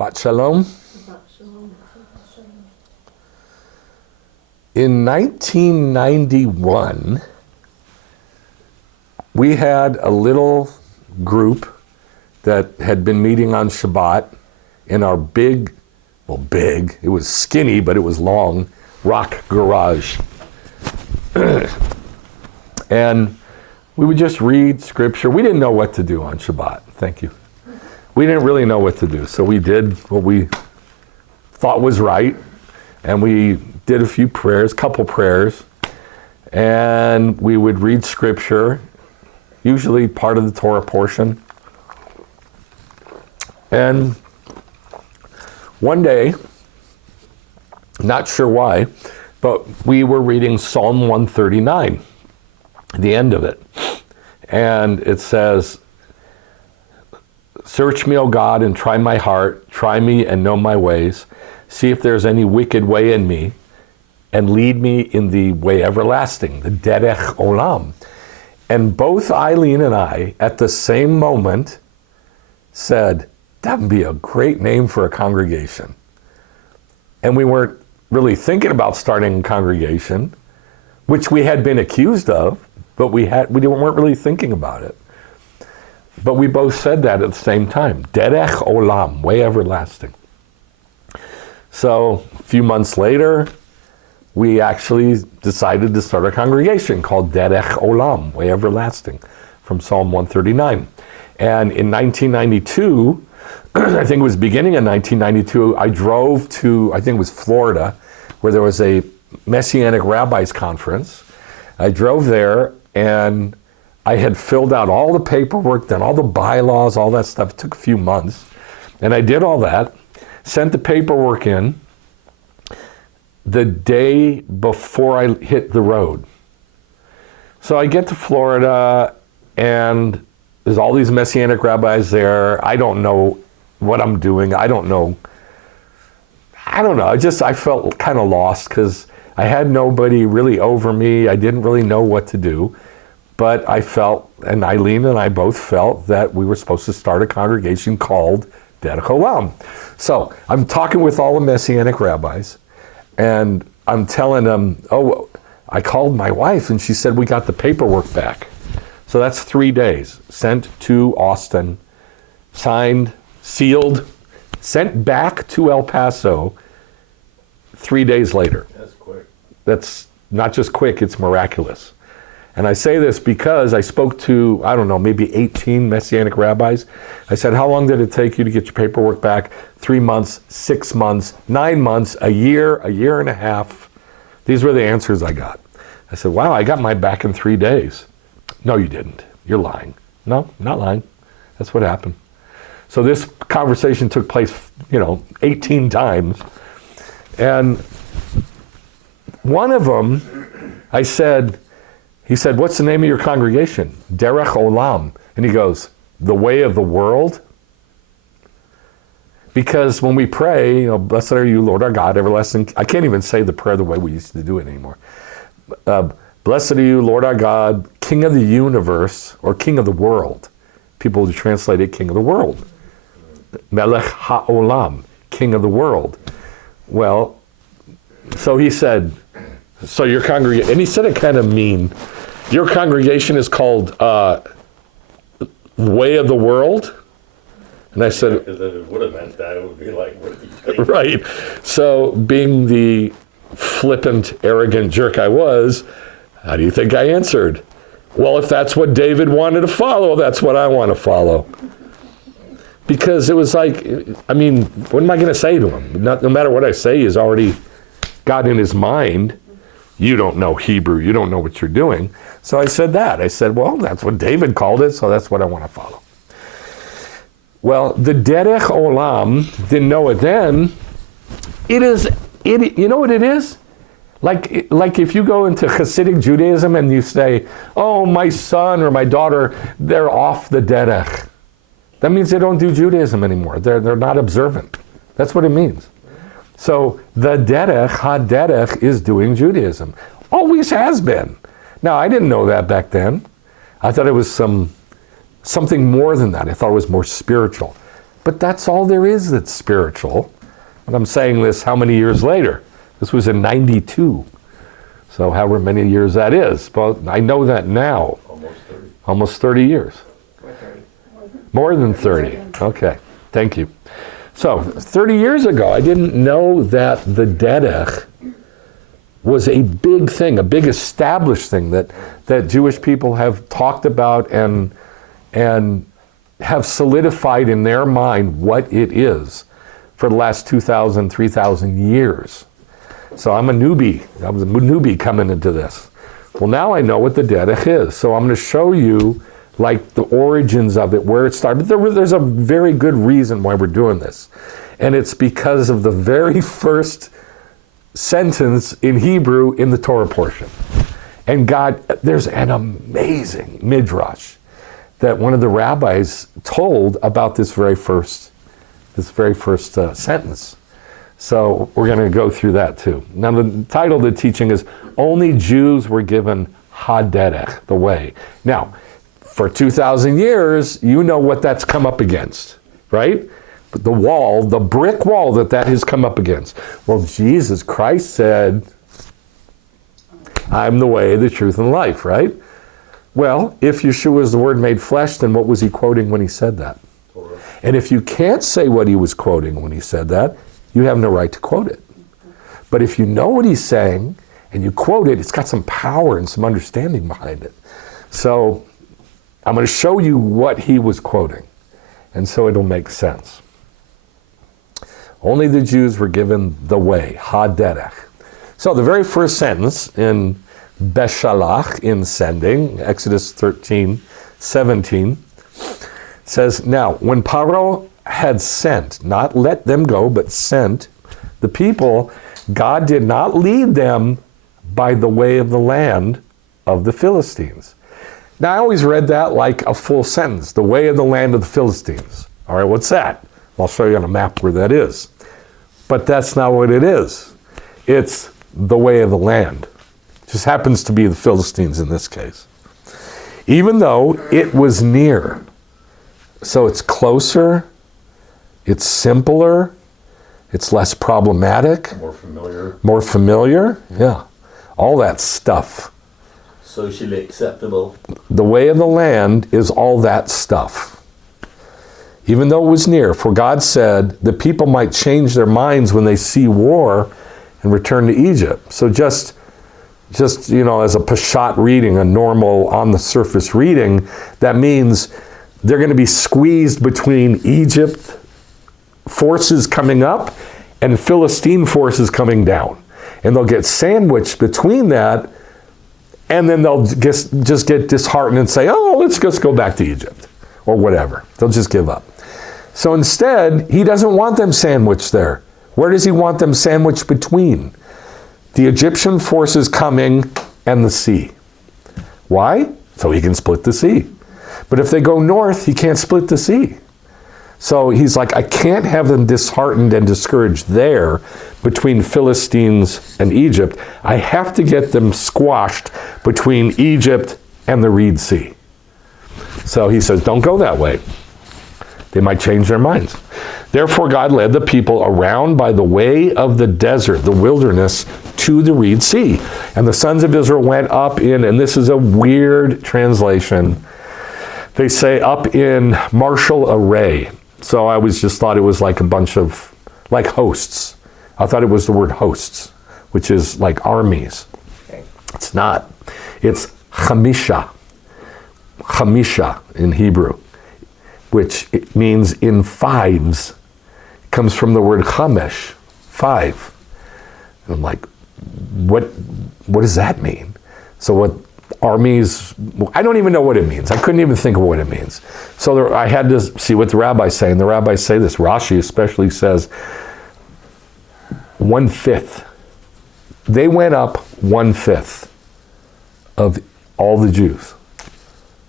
Shabbat Shalom. In 1991, we had a little group that had been meeting on Shabbat in our big, it was skinny, but it was long, rock garage. And we would just read scripture. We didn't know what to do on Shabbat. Thank you. We didn't really know what to do. So we did what we thought was right. And we did a few prayers, couple prayers. And we would read scripture, usually part of the Torah portion. And one day, not sure why, but we were reading Psalm 139, the end of it. And it says, "Search me, O God, and try my heart. Try me and know my ways. See if there's any wicked way in me, and lead me in the way everlasting," the Derech Olam. And both Eileen and I, at the same moment, said, that would be a great name for a congregation. And we weren't really thinking about starting a congregation, which we had been accused of, but we weren't really thinking about it. But we both said that at the same time. Derech Olam, way everlasting. So a few months later, we actually decided to start a congregation called Derech Olam, way everlasting, from Psalm 139. And in 1992, I think it was beginning of 1992, I drove to, I think it was Florida, where there was a Messianic Rabbis Conference. I drove there and I had filled out all the paperwork, done all the bylaws, all that stuff. It took a few months. And I did all that, sent the paperwork in the day before I hit the road. So I get to Florida and there's all these Messianic rabbis there. I don't know what I'm doing. I don't know. I felt kind of lost because I had nobody really over me. I didn't really know what to do. But I felt, and Eileen and I both felt, that we were supposed to start a congregation called Derech Olam. So I'm talking with all the Messianic rabbis, and I'm telling them, I called my wife, and she said we got the paperwork back. So that's 3 days, sent to Austin, signed, sealed, sent back to El Paso 3 days later. That's quick. That's not just quick, it's miraculous. And I say this because I spoke to, maybe 18 Messianic rabbis. I said, how long did it take you to get your paperwork back? 3 months, 6 months, 9 months, a year and a half. These were the answers I got. I said, wow, I got mine back in 3 days. No, you didn't. You're lying. No, not lying. That's what happened. So this conversation took place, 18 times. And one of them, he said, what's the name of your congregation? Derech Olam. And he goes, the way of the world? Because when we pray, blessed are you, Lord our God, everlasting. I can't even say the prayer the way we used to do it anymore. Blessed are you, Lord our God, King of the universe, or King of the world. People would translate it King of the world. Melech HaOlam, King of the world. Well, so he said, so your congregation, and he said it kind of mean, your congregation is called Way of the World? And I said, because if it would have meant that, it would be like, what are you saying? Right. So being the flippant, arrogant jerk I was, how do you think I answered? Well, if that's what David wanted to follow, that's what I want to follow. Because it was like, what am I going to say to him? No matter what I say, he's already got in his mind, you don't know Hebrew, you don't know what you're doing. So I said that. I said, well, that's what David called it, so that's what I want to follow. Well, the Derech Olam, didn't know it then. You know what it is? Like if you go into Hasidic Judaism and you say, oh, my son or my daughter, they're off the Derech. That means they don't do Judaism anymore. They're not observant. That's what it means. So the Derech, HaDerech, is doing Judaism. Always has been. Now, I didn't know that back then. I thought it was something more than that. I thought it was more spiritual. But that's all there is that's spiritual. And I'm saying this how many years later? This was in 92. So however many years that is. But I know that now. Almost 30 years. More than 30. Okay, thank you. So 30 years ago, I didn't know that the derech was a big thing, a big established thing that Jewish people have talked about and have solidified in their mind what it is for the last 2,000, 3,000 years. So I'm a newbie. I was a newbie coming into this. Well, now I know what the derech is. So I'm going to show you like the origins of it, where it started. But there's a very good reason why we're doing this. And it's because of the very first sentence in Hebrew in the Torah portion. And there's an amazing midrash that one of the rabbis told about this very first sentence. So we're going to go through that too. Now the title of the teaching is Only Jews Were Given HaDerech, the way. Now, for 2,000 years, you know what that's come up against, right? The wall, the brick wall that has come up against. Well, Jesus Christ said, I'm the way, the truth, and life, right? Well, if Yeshua is the Word made flesh, then what was he quoting when he said that? Torah. And if you can't say what he was quoting when he said that, you have no right to quote it. But if you know what he's saying and you quote it, it's got some power and some understanding behind it. So I'm going to show you what he was quoting, and so it'll make sense. Only the Jews were given the way, ha-derech. So the very first sentence in Beshalach, in sending, Exodus 13:17, says, now, when Paro had sent, not let them go, but sent the people, God did not lead them by the way of the land of the Philistines. Now, I always read that like a full sentence, the way of the land of the Philistines. All right, what's that? I'll show you on a map where that is. But that's not what it is. It's the way of the land. It just happens to be the Philistines in this case. Even though it was near. So it's closer, it's simpler, it's less problematic. More familiar, yeah. All that stuff. Socially acceptable. The way of the land is all that stuff. Even though it was near, for God said the people might change their minds when they see war and return to Egypt. So just as a Pashat reading, a normal on-the-surface reading, that means they're going to be squeezed between Egypt forces coming up and Philistine forces coming down. And they'll get sandwiched between that, and then they'll just get disheartened and say, oh, let's just go back to Egypt, or whatever. They'll just give up. So instead, he doesn't want them sandwiched there. Where does he want them sandwiched between? The Egyptian forces coming and the sea. Why? So he can split the sea. But if they go north, he can't split the sea. So he's like, I can't have them disheartened and discouraged there between Philistines and Egypt. I have to get them squashed between Egypt and the Reed Sea. So he says, don't go that way. They might change their minds. Therefore, God led the people around by the way of the desert, the wilderness, to the Reed Sea. And the sons of Israel went up in, and this is a weird translation, they say up in martial array. So I just thought it was like a bunch of, like hosts. I thought it was the word hosts, which is like armies. Okay. It's not. It's chamisha. Chamisha in Hebrew, which it means in fives. It comes from the word chamesh, five. And I'm like, what does that mean? So what armies, I don't even know what it means. I couldn't even think of what it means. So I had to see what the rabbis say, and the rabbis say this. Rashi especially says 1/5. They went up 1/5 of all the Jews.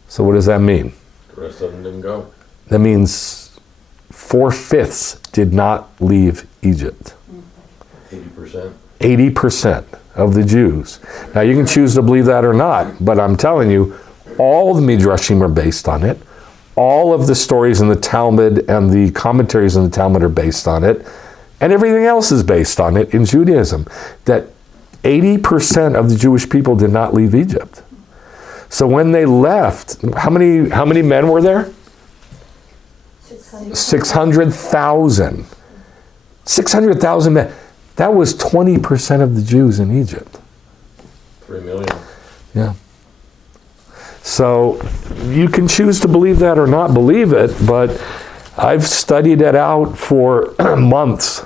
So what does that mean? The rest of them didn't go. That means 4/5 did not leave Egypt. 80%. 80% of the Jews. Now you can choose to believe that or not, but I'm telling you, all the Midrashim are based on it. all of the stories in the Talmud and the commentaries in the Talmud are based on it, and everything else is based on it in Judaism, that 80% of the Jewish people did not leave Egypt. So when they left, how many men were there? 600,000. 600,000 men. That was 20% of the Jews in Egypt. 3 million. Yeah. So you can choose to believe that or not believe it, but I've studied it out for months.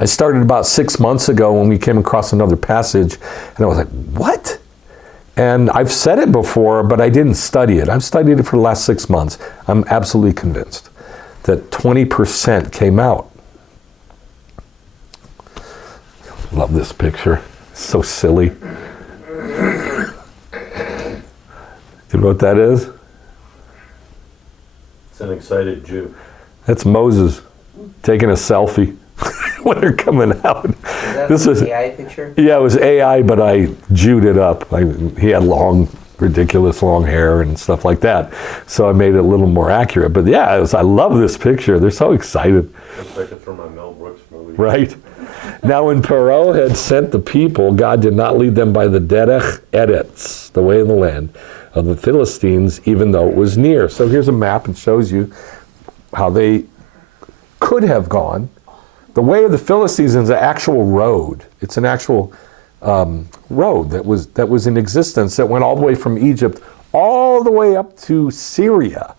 I started about 6 months ago when we came across another passage, and I was like, what? And I've said it before, but I didn't study it. I've studied it for the last 6 months. I'm absolutely convinced that 20% came out. Love this picture. So silly. Do you know what that is? It's an excited Jew. That's Moses taking a selfie when they're coming out. Is that an AI picture? Yeah, it was AI, but I Jewed it up. He had ridiculous long hair and stuff like that. So I made it a little more accurate. But yeah, I love this picture. They're so excited. Looks like it's from my Mel Brooks movie. Right. Now, when Paro had sent the people, God did not lead them by the Derech Eretz, the way of the land of the Philistines, even though it was near. So here's a map and shows you how they could have gone. The way of the Philistines is an actual road. It's an actual road that was in existence that went all the way from Egypt all the way up to Syria.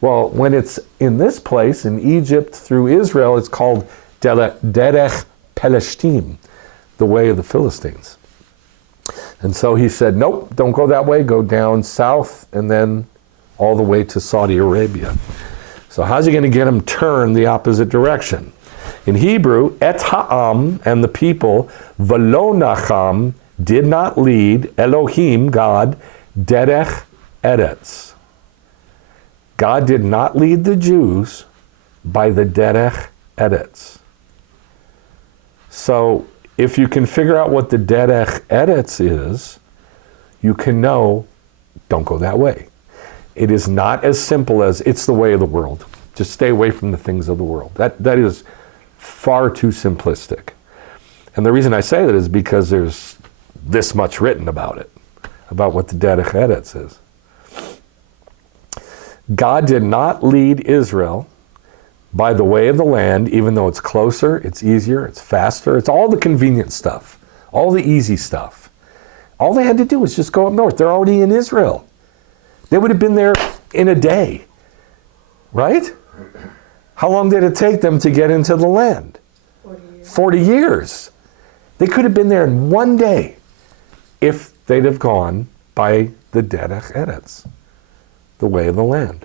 Well, when it's in this place, in Egypt through Israel, it's called Derech Pelishtim, the way of the Philistines. And so he said, nope, don't go that way, go down south and then all the way to Saudi Arabia. So how's he going to get them turned the opposite direction? In Hebrew, et ha'am, and the people, velo nacham, did not lead, Elohim, God, derech eretz. God did not lead the Jews by the derech eretz. So if you can figure out what the derech eretz is, you can know, don't go that way. It is not as simple as it's the way of the world. Just stay away from the things of the world. That is far too simplistic. And the reason I say that is because there's this much written about it, about what the derech eretz is. God did not lead Israel by the way of the land, even though it's closer, it's easier, it's faster, it's all the convenient stuff, all the easy stuff. All they had to do was just go up north. They're already in Israel. They would have been there in a day, right? How long did it take them to get into the land? 40 years. 40 years. They could have been there in one day if they'd have gone by the derech eretz, the way of the land.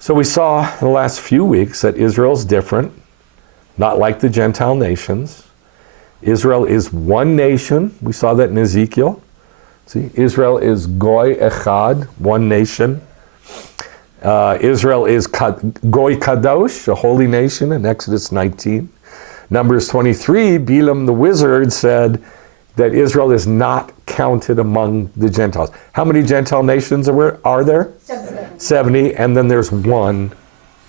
So we saw in the last few weeks that Israel's different, not like the Gentile nations. Israel is one nation. We saw that in Ezekiel. See, Israel is Goy Echad, one nation. Israel is Goy Kadosh, a holy nation, in Exodus 19. Numbers 23, Balaam the wizard said that Israel is not counted among the Gentiles. How many Gentile nations are there? 70, and then there's one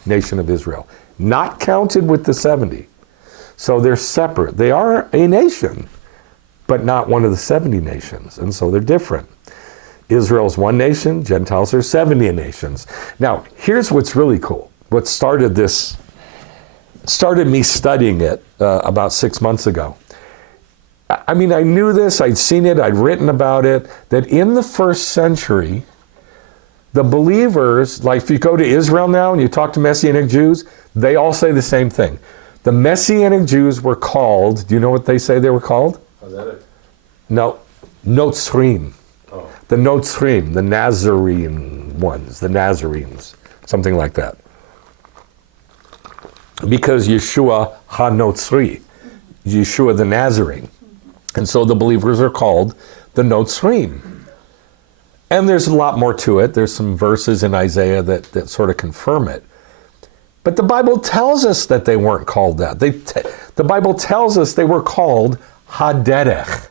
nation of Israel. Not counted with the 70. So they're separate. They are a nation, but not one of the 70 nations, and so they're different. Israel's one nation, Gentiles are 70 nations. Now, here's what's really cool. What started me studying it about 6 months ago. I mean, I knew this, I'd seen it, I'd written about it, that in the first century, the believers, like if you go to Israel now and you talk to Messianic Jews, they all say the same thing. The Messianic Jews were called, do you know what they say they were called? Hasidic. No, Notzrim. Oh. The Notzrim, the Nazarene ones, the Nazarenes, something like that. Because Yeshua HaNotzri, Yeshua the Nazarene. And so the believers are called the Notzrim. And there's a lot more to it. There's some verses in Isaiah that sort of confirm it. But the Bible tells us that they weren't called that. The Bible tells us they were called Haderech,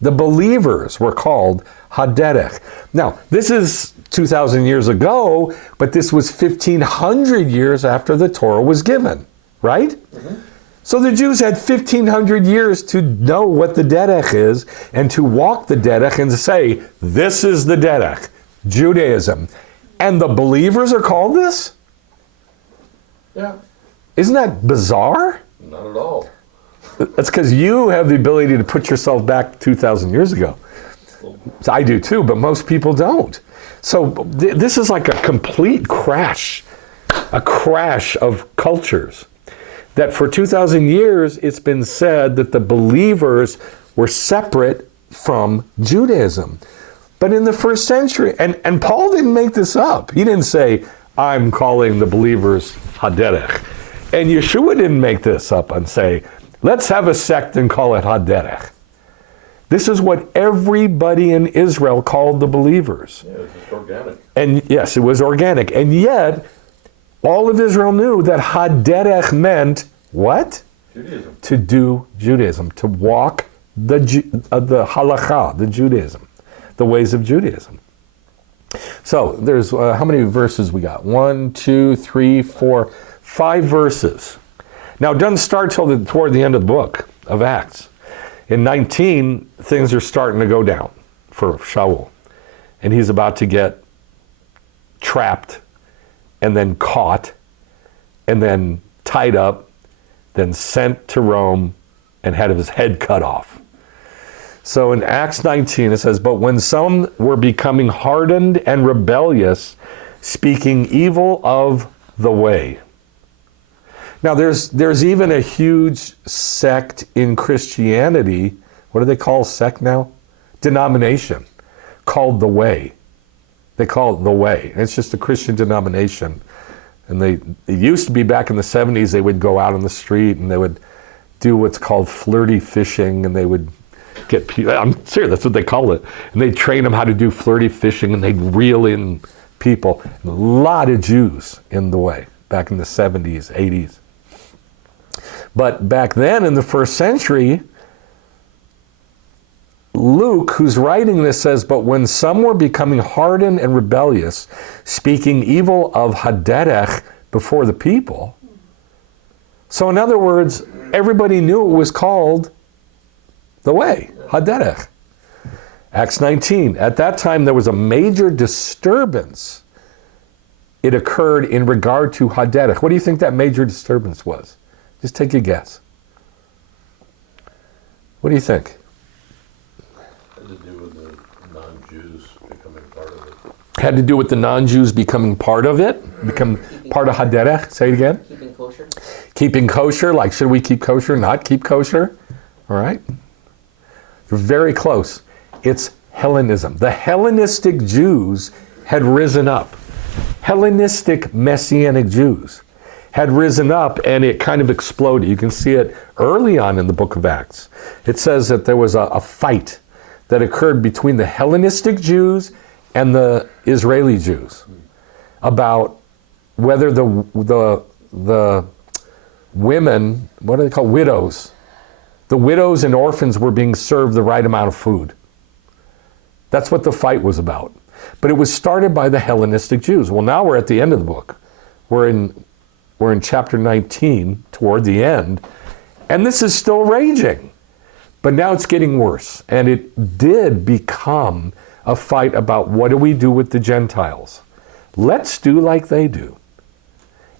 The believers were called Haderech. Now, this is 2,000 years ago, but this was 1,500 years after the Torah was given, right? Mm-hmm. So the Jews had 1,500 years to know what the derech is and to walk the derech and to say, this is the derech, Judaism. And the believers are called this? Yeah. Isn't that bizarre? Not at all. That's because you have the ability to put yourself back 2,000 years ago. I do too, but most people don't. So this is like a complete crash, a crash of cultures. That for 2,000 years, it's been said that the believers were separate from Judaism. But in the first century, and Paul didn't make this up. He didn't say, I'm calling the believers Haderech. And Yeshua didn't make this up and say, let's have a sect and call it Haderech. This is what everybody in Israel called the believers. Yeah, it's just organic. And yes, it was organic. And yet, all of Israel knew that Haderech meant what? Judaism. To do Judaism, to walk the halakha, the Judaism, the ways of Judaism. So there's, how many verses we got? 1, 2, 3, 4, 5 verses. Now it doesn't start till toward the end of the book of Acts. In 19, things are starting to go down for Shaul. And he's about to get trapped and then caught and then tied up, then sent to Rome and had his head cut off. So in Acts 19 it says, but when some were becoming hardened and rebellious, speaking evil of the way. Now there's even a huge sect in Christianity, what do they call sect now? Denomination, called the Way. They call it the Way. It's just a Christian denomination. And it used to be back in the 70s, they would go out on the street and they would do what's called flirty fishing, and they would get people, I'm serious, that's what they call it. And they'd train them how to do flirty fishing, and they'd reel in people. A lot of Jews in the Way, back in the 70s, 80s. But back then in the first century, Luke, who's writing this, says, but when some were becoming hardened and rebellious, speaking evil of Haderech before the people. So in other words, everybody knew it was called the Way, Haderech. Acts 19, at that time there was a major disturbance. It occurred in regard to Haderech. What do you think that major disturbance was? Just take a guess. What do you think? Had to do with the non-Jews becoming part of it. Had to do with the non-Jews becoming part of it? Become part of Haderech? Say it again. Keeping kosher. Keeping kosher, like should we keep kosher, not keep kosher? All right. You're very close. It's Hellenism. The Hellenistic Jews had risen up. Hellenistic Messianic Jews had risen up, and it kind of exploded. You can see it early on in the book of Acts. It says that there was a fight that occurred between the Hellenistic Jews and the Israeli Jews about whether the women, what are they called, widows, the widows and orphans were being served the right amount of food. That's what the fight was about. But it was started by the Hellenistic Jews. Well, now we're at the end of the book. We're in chapter 19, toward the end, and this is still raging. But now it's getting worse. And it did become a fight about what do we do with the Gentiles? Let's do like they do.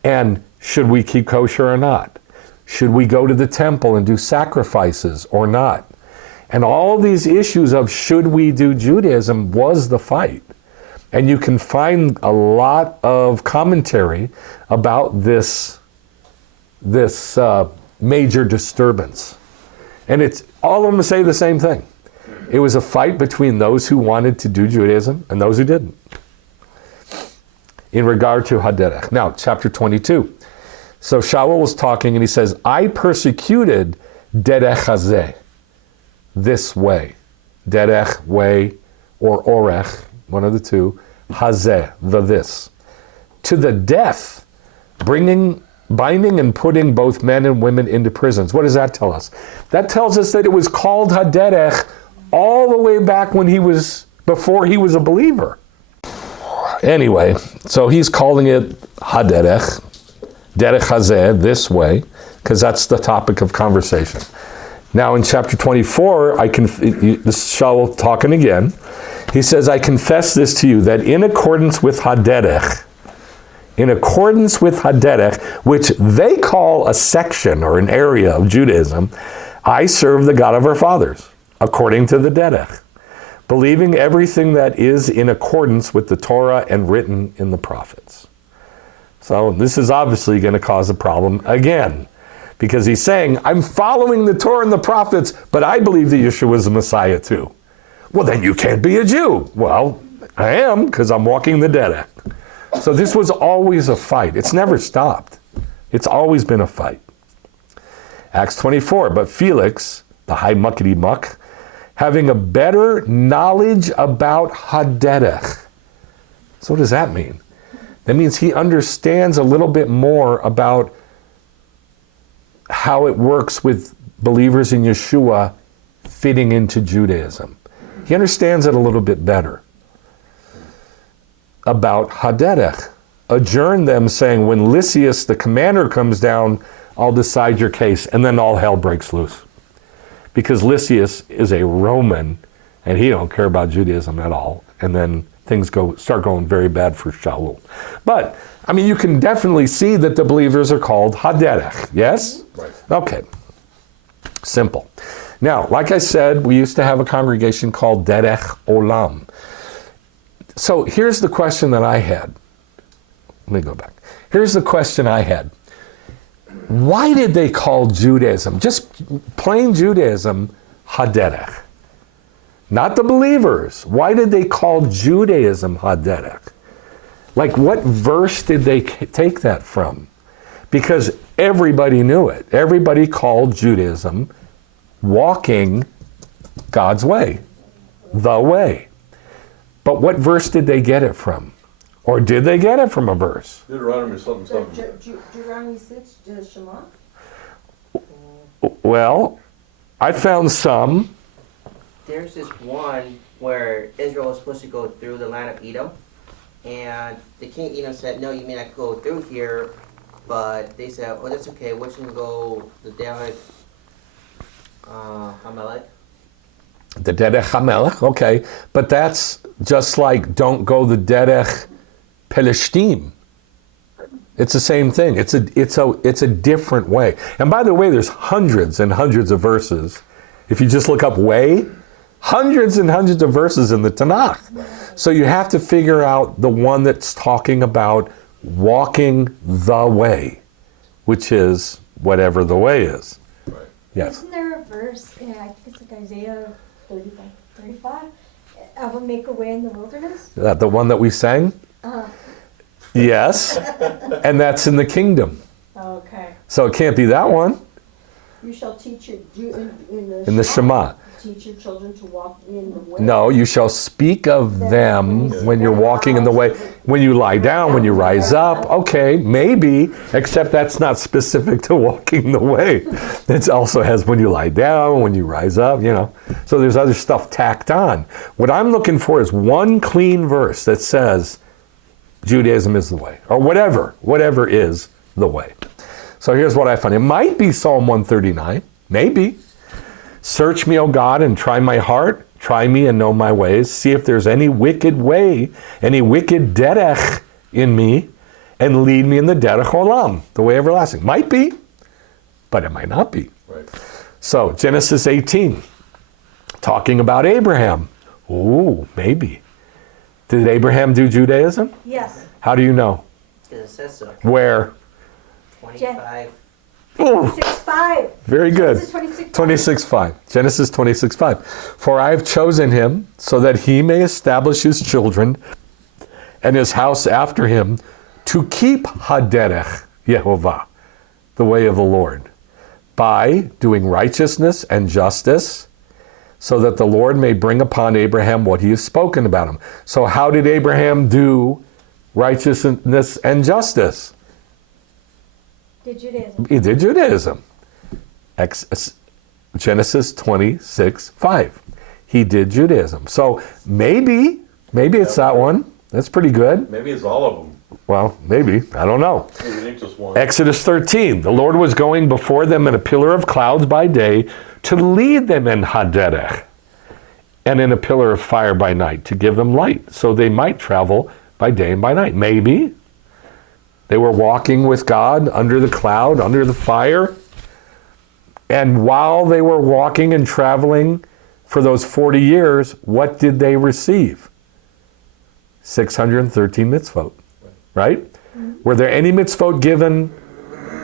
And should we keep kosher or not? Should we go to the temple and do sacrifices or not? And all these issues of should we do Judaism was the fight. And you can find a lot of commentary about this major disturbance. And it's all of them say the same thing. It was a fight between those who wanted to do Judaism and those who didn't. In regard to Haderech. Now, chapter 22. So Shaul was talking and he says, I persecuted Derech Hazeh, this way. Derech, way, or Orech, one of the two. Hazeh, the this. To the death, binding and putting both men and women into prisons. What does that tell us? That tells us that it was called Haderech all the way back before he was a believer. Anyway, so he's calling it haderech, derech hazeh, this way, because that's the topic of conversation. Now in chapter 24, this is Shaul talking again. He says, I confess this to you, that in accordance with haderech, which they call a section or an area of Judaism, I serve the God of our fathers, according to the derech, believing everything that is in accordance with the Torah and written in the prophets. So this is obviously going to cause a problem again, because he's saying, I'm following the Torah and the prophets, but I believe that Yeshua is the Messiah too. Well, then you can't be a Jew. Well, I am, because I'm walking the derech. So this was always a fight. It's never stopped. It's always been a fight. Acts 24, but Felix, the high muckety muck, having a better knowledge about haderech. So what does that mean? That means he understands a little bit more about how it works with believers in Yeshua fitting into Judaism. He understands it a little bit better. About haderech. Adjourn them, saying, when Lysias, the commander, comes down, I'll decide your case. And then all hell breaks loose. Because Lysias is a Roman, and he don't care about Judaism at all. And then things start going very bad for Shaul. But, I mean, you can definitely see that the believers are called haderech. Yes? Right. Okay. Simple. Now, like I said, we used to have a congregation called Derech Olam. So here's the question that I had. Let me go back. Here's the question I had. Why did they call Judaism, just plain Judaism, haderech? Not the believers. Why did they call Judaism haderech? Like, what verse did they take that from? Because everybody knew it. Everybody called Judaism walking God's way, the way. But what verse did they get it from? Or did they get it from a verse? Deuteronomy something. Deuteronomy 6, Shema? Well, I found some. There's this one where Israel was supposed to go through the land of Edom, and the king of Edom said, no, you may not go through here, but they said, oh, that's okay, we can go the Derech Hamelech. The Derech HaMelech, okay. But that's just like, don't go the Derech Pelishtim. It's the same thing. It's a different way. And by the way, there's hundreds and hundreds of verses. If you just look up way, hundreds and hundreds of verses in the Tanakh. So you have to figure out the one that's talking about walking the way, which is whatever the way is. Right. Yes. Isn't there a verse, I think it's like Isaiah 35, I will make a way in the wilderness? That the one that we sang? Yes. And that's in the kingdom. Okay. So it can't be that one. You shall teach your, In the Shema. teach your children to walk in the way. No, you shall speak of them when you're walking in the way. When you lie down, when you rise up. Okay, maybe, except that's not specific to walking the way. It also has when you lie down, when you rise up, you know. So there's other stuff tacked on. What I'm looking for is one clean verse that says Judaism is the way, or whatever is the way. So here's what I found. It might be Psalm 139, maybe. Search me, O God, and try my heart. Try me and know my ways. See if there's any wicked way, any wicked derech in me, and lead me in the derech olam, the way everlasting. Might be, but it might not be. Right. So Genesis 18, talking about Abraham. Ooh, maybe. Did Abraham do Judaism? Yes. How do you know? Because it says so. Where? 25. Ooh, 6:5. very good. Genesis 26:5. 26:5. Genesis 26:5. For I have chosen him so that he may establish his children and his house after him to keep haderech Yehovah, the way of the Lord, by doing righteousness and justice, so that the Lord may bring upon Abraham what he has spoken about him. So how did Abraham do righteousness and justice? Did Judaism. He did Judaism. Genesis 26:5. he did Judaism. So maybe it's that one. That's pretty good. Maybe it's all of them. Well, maybe. I don't know. Maybe it's just one. Exodus 13. The Lord was going before them in a pillar of clouds by day to lead them in Haderech, and in a pillar of fire by night to give them light, so they might travel by day and by night. Maybe they were walking with God under the cloud, under the fire. And while they were walking and traveling for those 40 years, what did they receive? 613 mitzvot, right? Were there any mitzvot given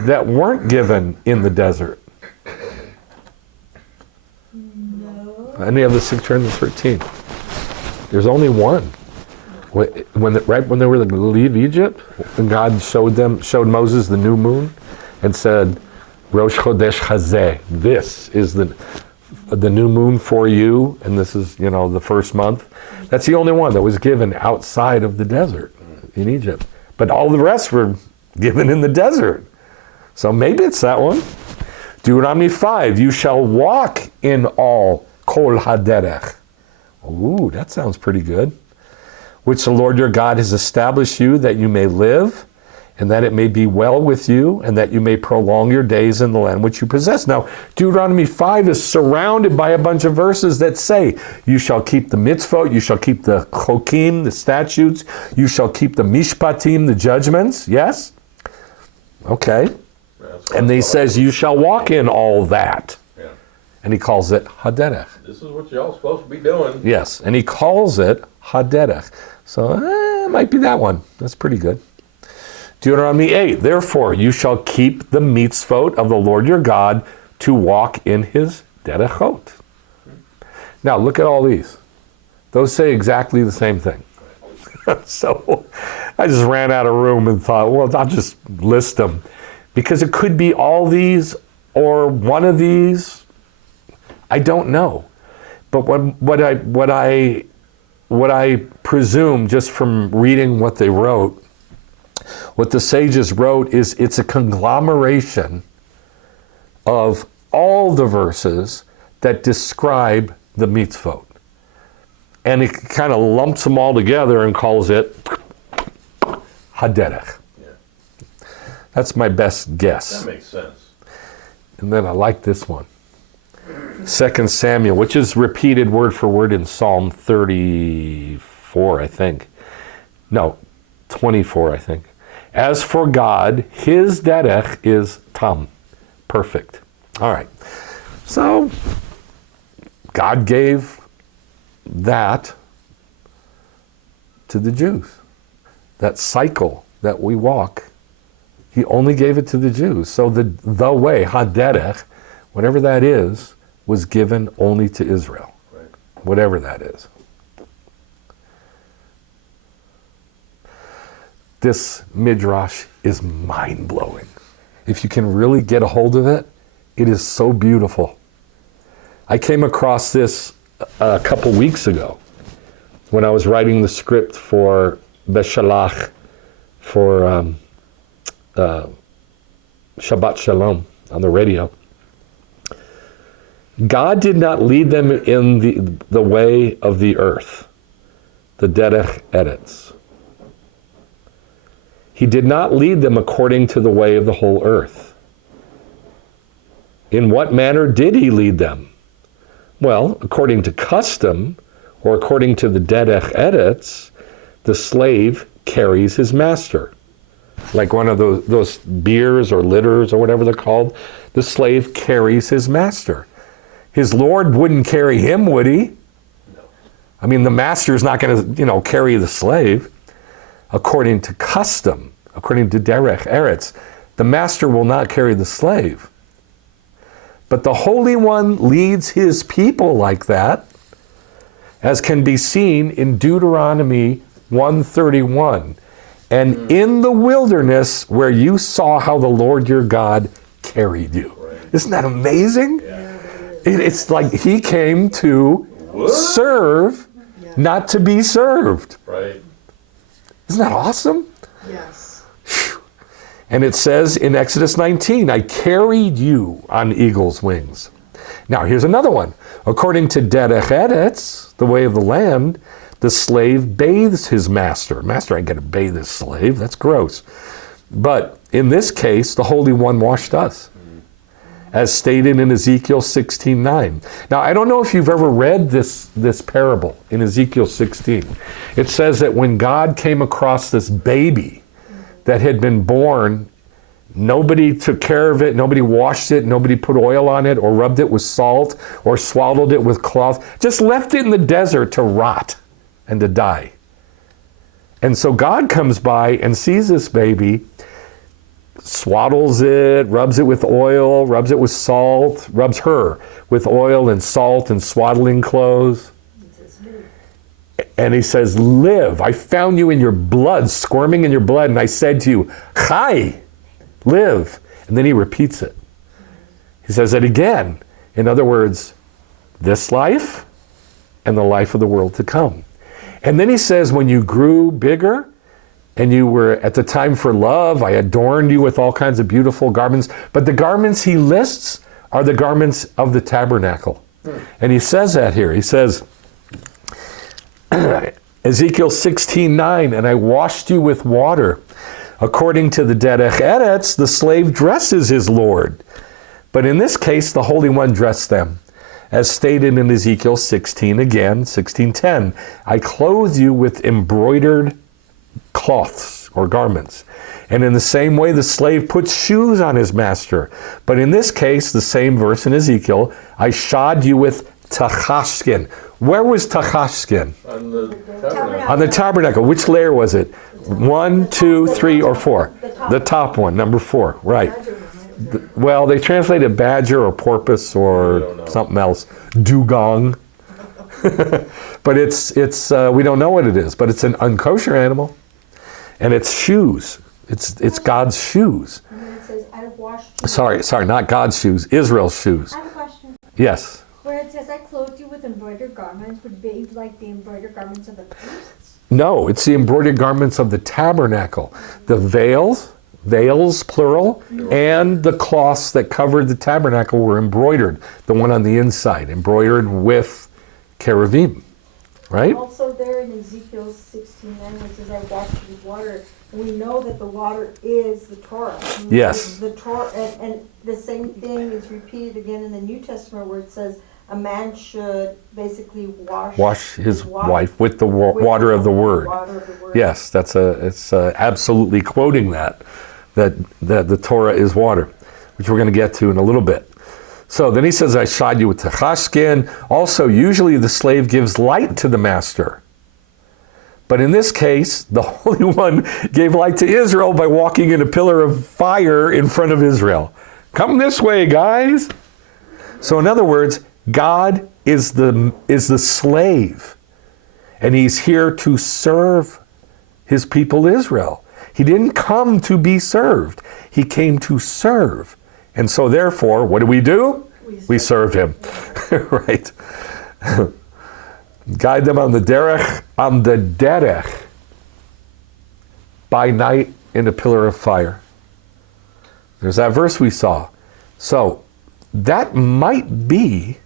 that weren't given in the desert? No. Any of the 613? There's only one. Right when they were going to leave Egypt, and God showed Moses the new moon and said, Rosh Chodesh Hazeh, this is the new moon for you, and this is, the first month. That's the only one that was given outside of the desert in Egypt. But all the rest were given in the desert. So maybe it's that one. Deuteronomy 5, you shall walk in all kol haderech. Ooh, that sounds pretty good. Which the Lord your God has established you, that you may live, and that it may be well with you, and that you may prolong your days in the land which you possess. Now, Deuteronomy 5 is surrounded by a bunch of verses that say, you shall keep the mitzvot, you shall keep the chokim, the statutes, you shall keep the mishpatim, the judgments, yes? Okay. And he says, you shall walk in all that. Yeah. And he calls it haderech. This is what y'all supposed to be doing. Yes, and he calls it haderech. So it might be that one. That's pretty good. Deuteronomy 8, therefore you shall keep the mitzvot of the Lord your God to walk in his derechot. Now look at all these. Those say exactly the same thing. So I just ran out of room and thought, well, I'll just list them. Because it could be all these or one of these. I don't know. But what I presume just from reading what they wrote, what the sages wrote is it's a conglomeration of all the verses that describe the mitzvot. And it kind of lumps them all together and calls it haderech. Yeah. That's my best guess. That makes sense. And then I like this one. 2 Samuel, which is repeated word for word in Psalm 34, I think. No, 24, I think. As for God, his derech is tam, perfect. All right. So, God gave that to the Jews. That cycle that we walk, he only gave it to the Jews. So the way, haderech, whatever that is, was given only to Israel. Right. Whatever that is. This midrash is mind-blowing. If you can really get a hold of it, it is so beautiful. I came across this a couple weeks ago when I was writing the script for Beshalach for Shabbat Shalom on the radio. God did not lead them in the way of the earth, the derech eretz. He did not lead them according to the way of the whole earth. In what manner did he lead them? Well, according to custom, or according to the derech eretz, the slave carries his master. Like one of those biers or litters or whatever they're called, the slave carries his master. His Lord wouldn't carry him, would he? No. I mean, the master's not going to, carry the slave. According to custom, according to derech eretz, the master will not carry the slave. But the Holy One leads his people like that, as can be seen in Deuteronomy 131. And in the wilderness where you saw how the Lord your God carried you. Right. Isn't that amazing? Yeah. It's like he came to serve, not to be served. Right. Isn't that awesome? Yes. And it says in Exodus 19, I carried you on eagle's wings, Now, here's another one. According to Derech Eretz, the way of the land, the slave bathes his master. Master ain't going to bathe his slave. That's gross. But in this case, the Holy One washed us, as stated in Ezekiel 16:9. Now, I don't know if you've ever read this parable in Ezekiel 16. It says that when God came across this baby that had been born, nobody took care of it, nobody washed it, nobody put oil on it or rubbed it with salt or swaddled it with cloth, just left it in the desert to rot and to die. And so God comes by and sees this baby, swaddles it, rubs it with oil, rubs it with salt, rubs her with oil and salt and swaddling clothes. And he says, live. I found you in your blood, squirming in your blood, and I said to you, Chai, live. And then he repeats it. He says it again. In other words, this life and the life of the world to come. And then he says, when you grew bigger and you were at the time for love, I adorned you with all kinds of beautiful garments. But the garments he lists are the garments of the tabernacle. And he says that here. He says, Ezekiel 16:9, and I washed you with water. According to the Derech Eretz, the slave dresses his Lord. But in this case, the Holy One dressed them. As stated in Ezekiel 16 again, 16:10, I clothe you with embroidered cloths or garments. And in the same way, the slave puts shoes on his master. But in this case, the same verse in Ezekiel, I shod you with tachash skin. Where was tachash skin? On the tabernacle. On the tabernacle. Which layer was it? 1, 2, 3, or 4? The top one, number 4, right. Well, they translated badger or porpoise or something else. Dugong. But it's we don't know what it is, but it's an unkosher animal. And it's shoes. It's God's shoes. And then it says, I have washed you. Sorry, not God's shoes, Israel's shoes. I have a question. Yes. Where it says, I clothed you with embroidered garments, would be like the embroidered garments of the priests? No, it's the embroidered garments of the tabernacle. The veils plural, and the cloths that covered the tabernacle were embroidered. The one on the inside, embroidered with cherubim, right? Also there in Ezekiel 16:9, it says, I washed you with water. We know that the water is the Torah. Yes. The Torah, and the same thing is repeated again in the New Testament where it says a man should basically wash His wife with the water of the word. Water of the word. Yes, it's absolutely quoting that the Torah is water, which we're going to get to in a little bit. So then he says, I shod you with tachash skin. Also, usually the slave gives light to the master. But in this case, the Holy One gave light to Israel by walking in a pillar of fire in front of Israel. Come this way, guys. So in other words, God is the slave, and he's here to serve his people Israel. He didn't come to be served. He came to serve. And so therefore, what do? We serve him. Right? Guide them on the derech, by night in a pillar of fire. There's that verse we saw. So that might be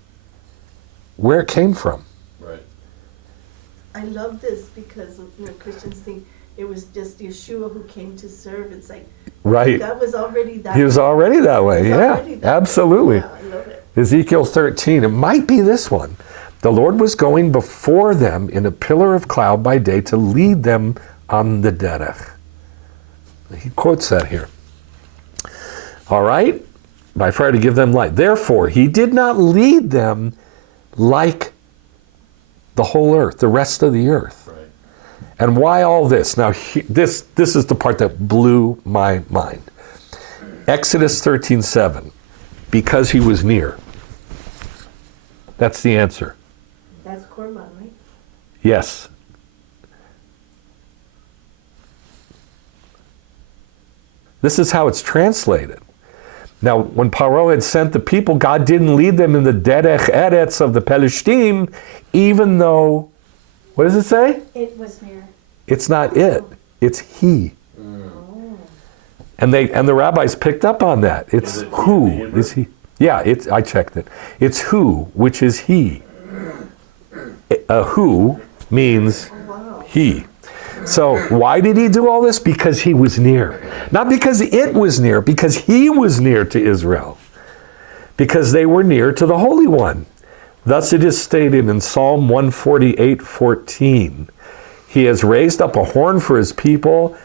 where it came from. Right. I love this because Christians think it was just Yeshua who came to serve. It's like Right. God was already that He was already that way. He was Yeah, already that way. absolutely. Yeah, I love it. Ezekiel 13, it might be this one. The Lord was going before them in a pillar of cloud by day to lead them on the derech. He quotes that here. All right? By fire to give them light. Therefore, he did not lead them like the whole earth, the rest of the earth. Right. And why all this? Now, this is the part that blew my mind. Exodus 13:7. Because he was near. That's the answer. That's Korban, right? Yes. This is how it's translated. Now, when Paro had sent the people, God didn't lead them in the derech eretz of the Pelishtim, even though, what does it say? It was near. It's not it. It's he. Oh. And the rabbis picked up on that. It's Is it who Hebrew? is he? Yeah, I checked it. It's who, which is he. Who means he. So why did he do all this? Because he was near. Not because it was near, because he was near to Israel. Because they were near to the Holy One. Thus it is stated in Psalm 148:14. He has raised up a horn for his people,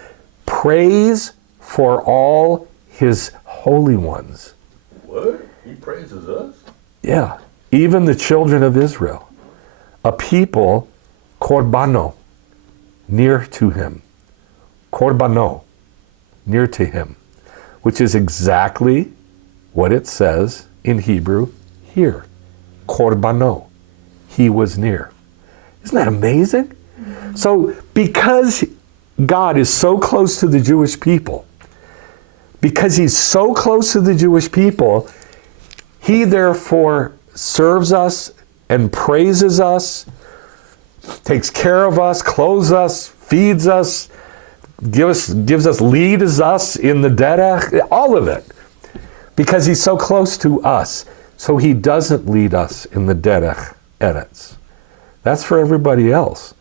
praise for all his holy ones. What? He praises us? Yeah, even the children of Israel. A people, korbano, near to him. Korbano, near to him. Which is exactly what it says in Hebrew here. Korbano. He was near. Isn't that amazing? So because God is so close to the Jewish people, because he's so close to the Jewish people, he therefore serves us and praises us, takes care of us, clothes us, feeds us, gives us, leads us in the derech, all of it. Because he's so close to us. So he doesn't lead us in the derech eretz. That's for everybody else.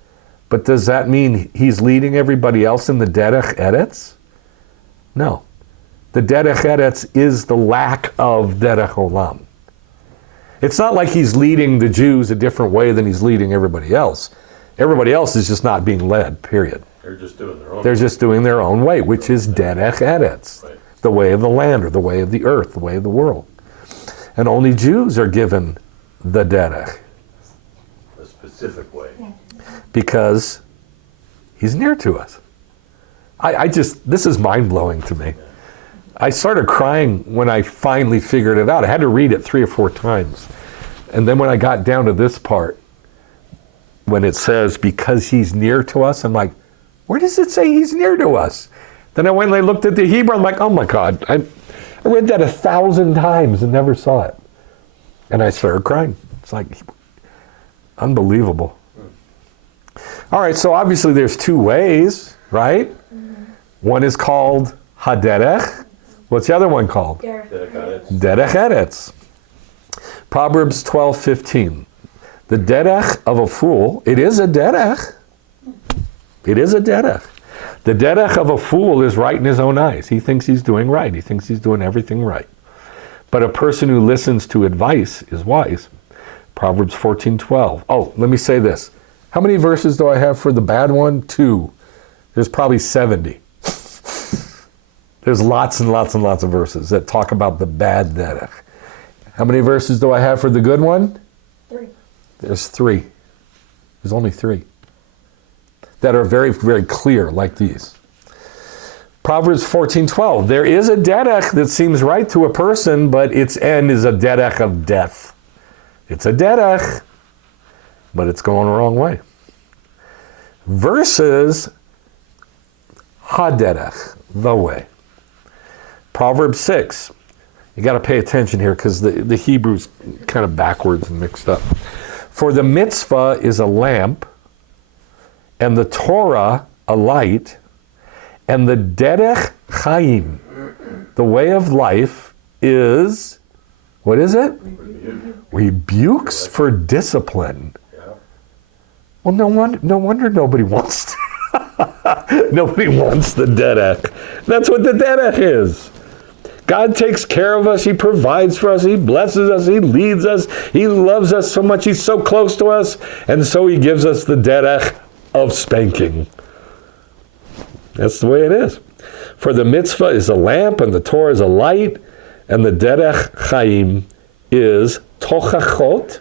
But does that mean he's leading everybody else in the derech eretz? No. The derech eretz is the lack of derech olam. It's not like he's leading the Jews a different way than he's leading everybody else. Everybody else is just not being led, period. They're just doing their own. They're just doing their own way, which is derech eretz. Right. The way of the land, or the way of the earth, the way of the world. And only Jews are given the derech. A specific way. Because he's near to us. This is mind-blowing to me. I started crying when I finally figured it out. I had to read it 3 or 4 times. And then when I got down to this part, when it says, because he's near to us, I'm like, where does it say he's near to us? Then I went and I looked at the Hebrew, I'm like, oh my God, I read that 1,000 times and never saw it. And I started crying. It's like, unbelievable. All right, so obviously there's 2 ways, right? Mm-hmm. One is called haderech. What's the other one called? Derech eretz. Proverbs 12:15. The derech of a fool, it is a derech. It is a derech. The derech of a fool is right in his own eyes. He thinks he's doing right. He thinks he's doing everything right. But a person who listens to advice is wise. Proverbs 14:12. Oh, let me say this. How many verses do I have for the bad one? 2. There's probably 70. There's lots and lots and lots of verses that talk about the bad derech. How many verses do I have for the good one? 3. There's 3. There's only 3 that are very, very clear, like these. Proverbs 14:12. There is a derech that seems right to a person, but its end is a derech of death. It's a derech, but it's going the wrong way. Versus haderech, the way. Proverbs 6. You got to pay attention here because the Hebrew's kind of backwards and mixed up. For the mitzvah is a lamp, and the Torah a light, and the derech chaim, the way of life, is, what is it? Rebukes for discipline. Yeah. Well, no wonder nobody wants nobody wants the derech. That's what the derech is. God takes care of us. He provides for us. He blesses us. He leads us. He loves us so much. He's so close to us. And so he gives us the derech of spanking. That's the way it is. For the mitzvah is a lamp, and the Torah is a light, and the derech chaim is tochachot,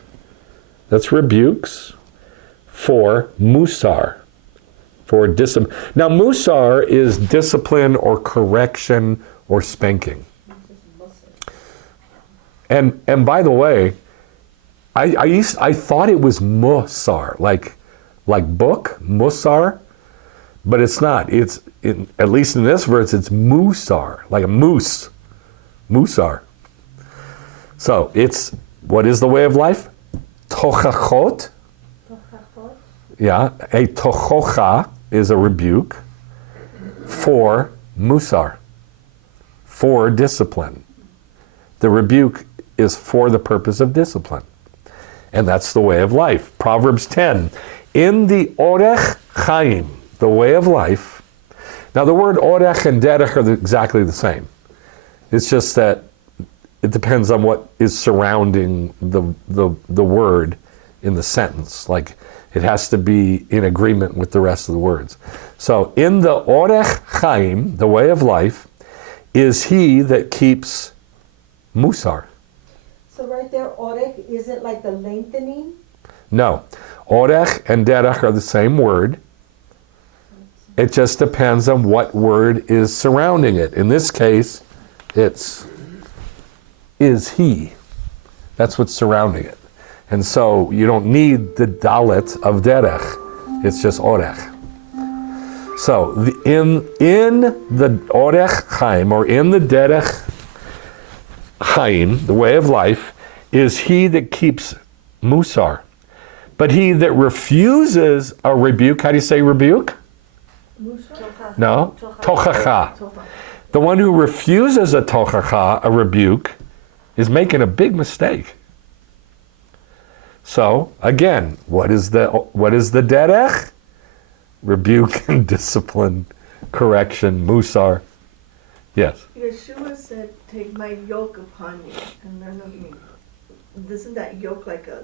that's rebukes, for musar, for discipline. Now, musar is discipline or correction or spanking. And by the way, I thought it was musar, like book, musar, but it's not. It's, at least in this verse, it's musar, like a moose, musar. So it's, what is the way of life? Tochachot. Yeah, a tochocha is a rebuke for musar, for discipline. The rebuke is for the purpose of discipline. And that's the way of life. Proverbs 10, in the orech chaim, the way of life. Now the word orech and derech are exactly the same. It's just that it depends on what is surrounding the word in the sentence. Like it has to be in agreement with the rest of the words. So in the orech chaim, the way of life, is he that keeps musar. So right there, orek, is it like the lengthening? No. Orech and derech are the same word. It just depends on what word is surrounding it. In this case, it's is he. That's what's surrounding it. And so you don't need the dalet of derech. It's just orech. So in the orech chaim, or in the derech chaim, the way of life, is he that keeps musar. But he that refuses a rebuke, how do you say rebuke? No, tochacha. The one who refuses a tochacha, a rebuke, is making a big mistake. So again, what is the derech? Rebuke and discipline, correction, musar. Yes. Yeshua said, "Take my yoke upon you and learn of me." Isn't that yoke like a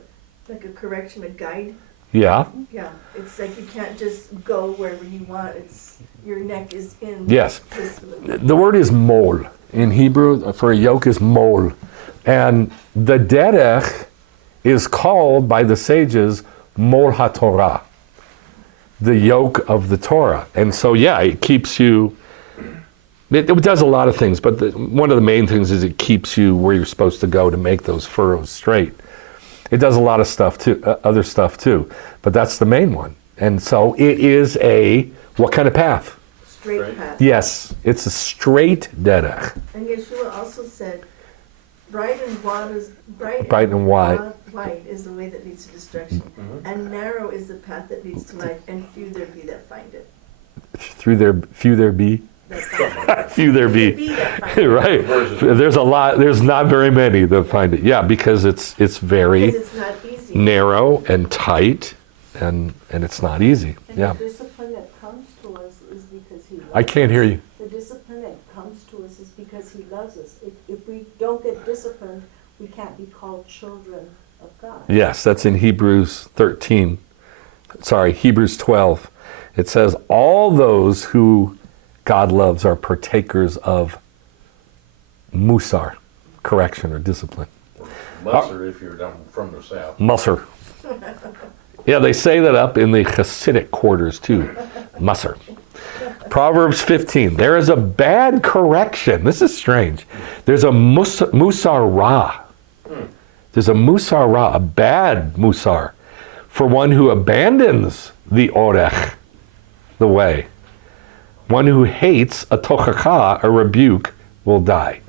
correction, a guide? Yeah. Yeah, it's like you can't just go wherever you want. It's your neck is in. Yes. This, The word is mol. In Hebrew, for a yoke is mol. And the derech is called by the sages mol haTorah, the yoke of the Torah. And so, yeah, it keeps you, it does a lot of things, but one of the main things is it keeps you where you're supposed to go to make those furrows straight. It does a lot of stuff too, other stuff too, but that's the main one. And so it is what kind of path? straight path. Yes, it's a straight derech. And Yeshua also said, bright and wide is the way that leads to destruction, and narrow is the path that leads to life, and few there be that find it. Few there be. Few there be. Right. There's not very many that find it. Yeah, because it's very Because it's not easy. narrow and tight, and it's not easy. And Yeah. the discipline that comes to us is because he loves I can't hear you. The discipline that comes to us is because he loves us. If we don't get disciplined, we can't be called children of God. Yes, that's in Hebrews 12. It says, all those who God loves are partakers of musar, correction or discipline. Musser if you're down from the south. Musser. Yeah, they say that up in the Hasidic quarters too. Musser. Proverbs 15. There is a bad correction. This is strange. There's a musar ra. There's a musar ra, a bad musar, for one who abandons the orech, the way. One who hates a tochacha, a rebuke, will die.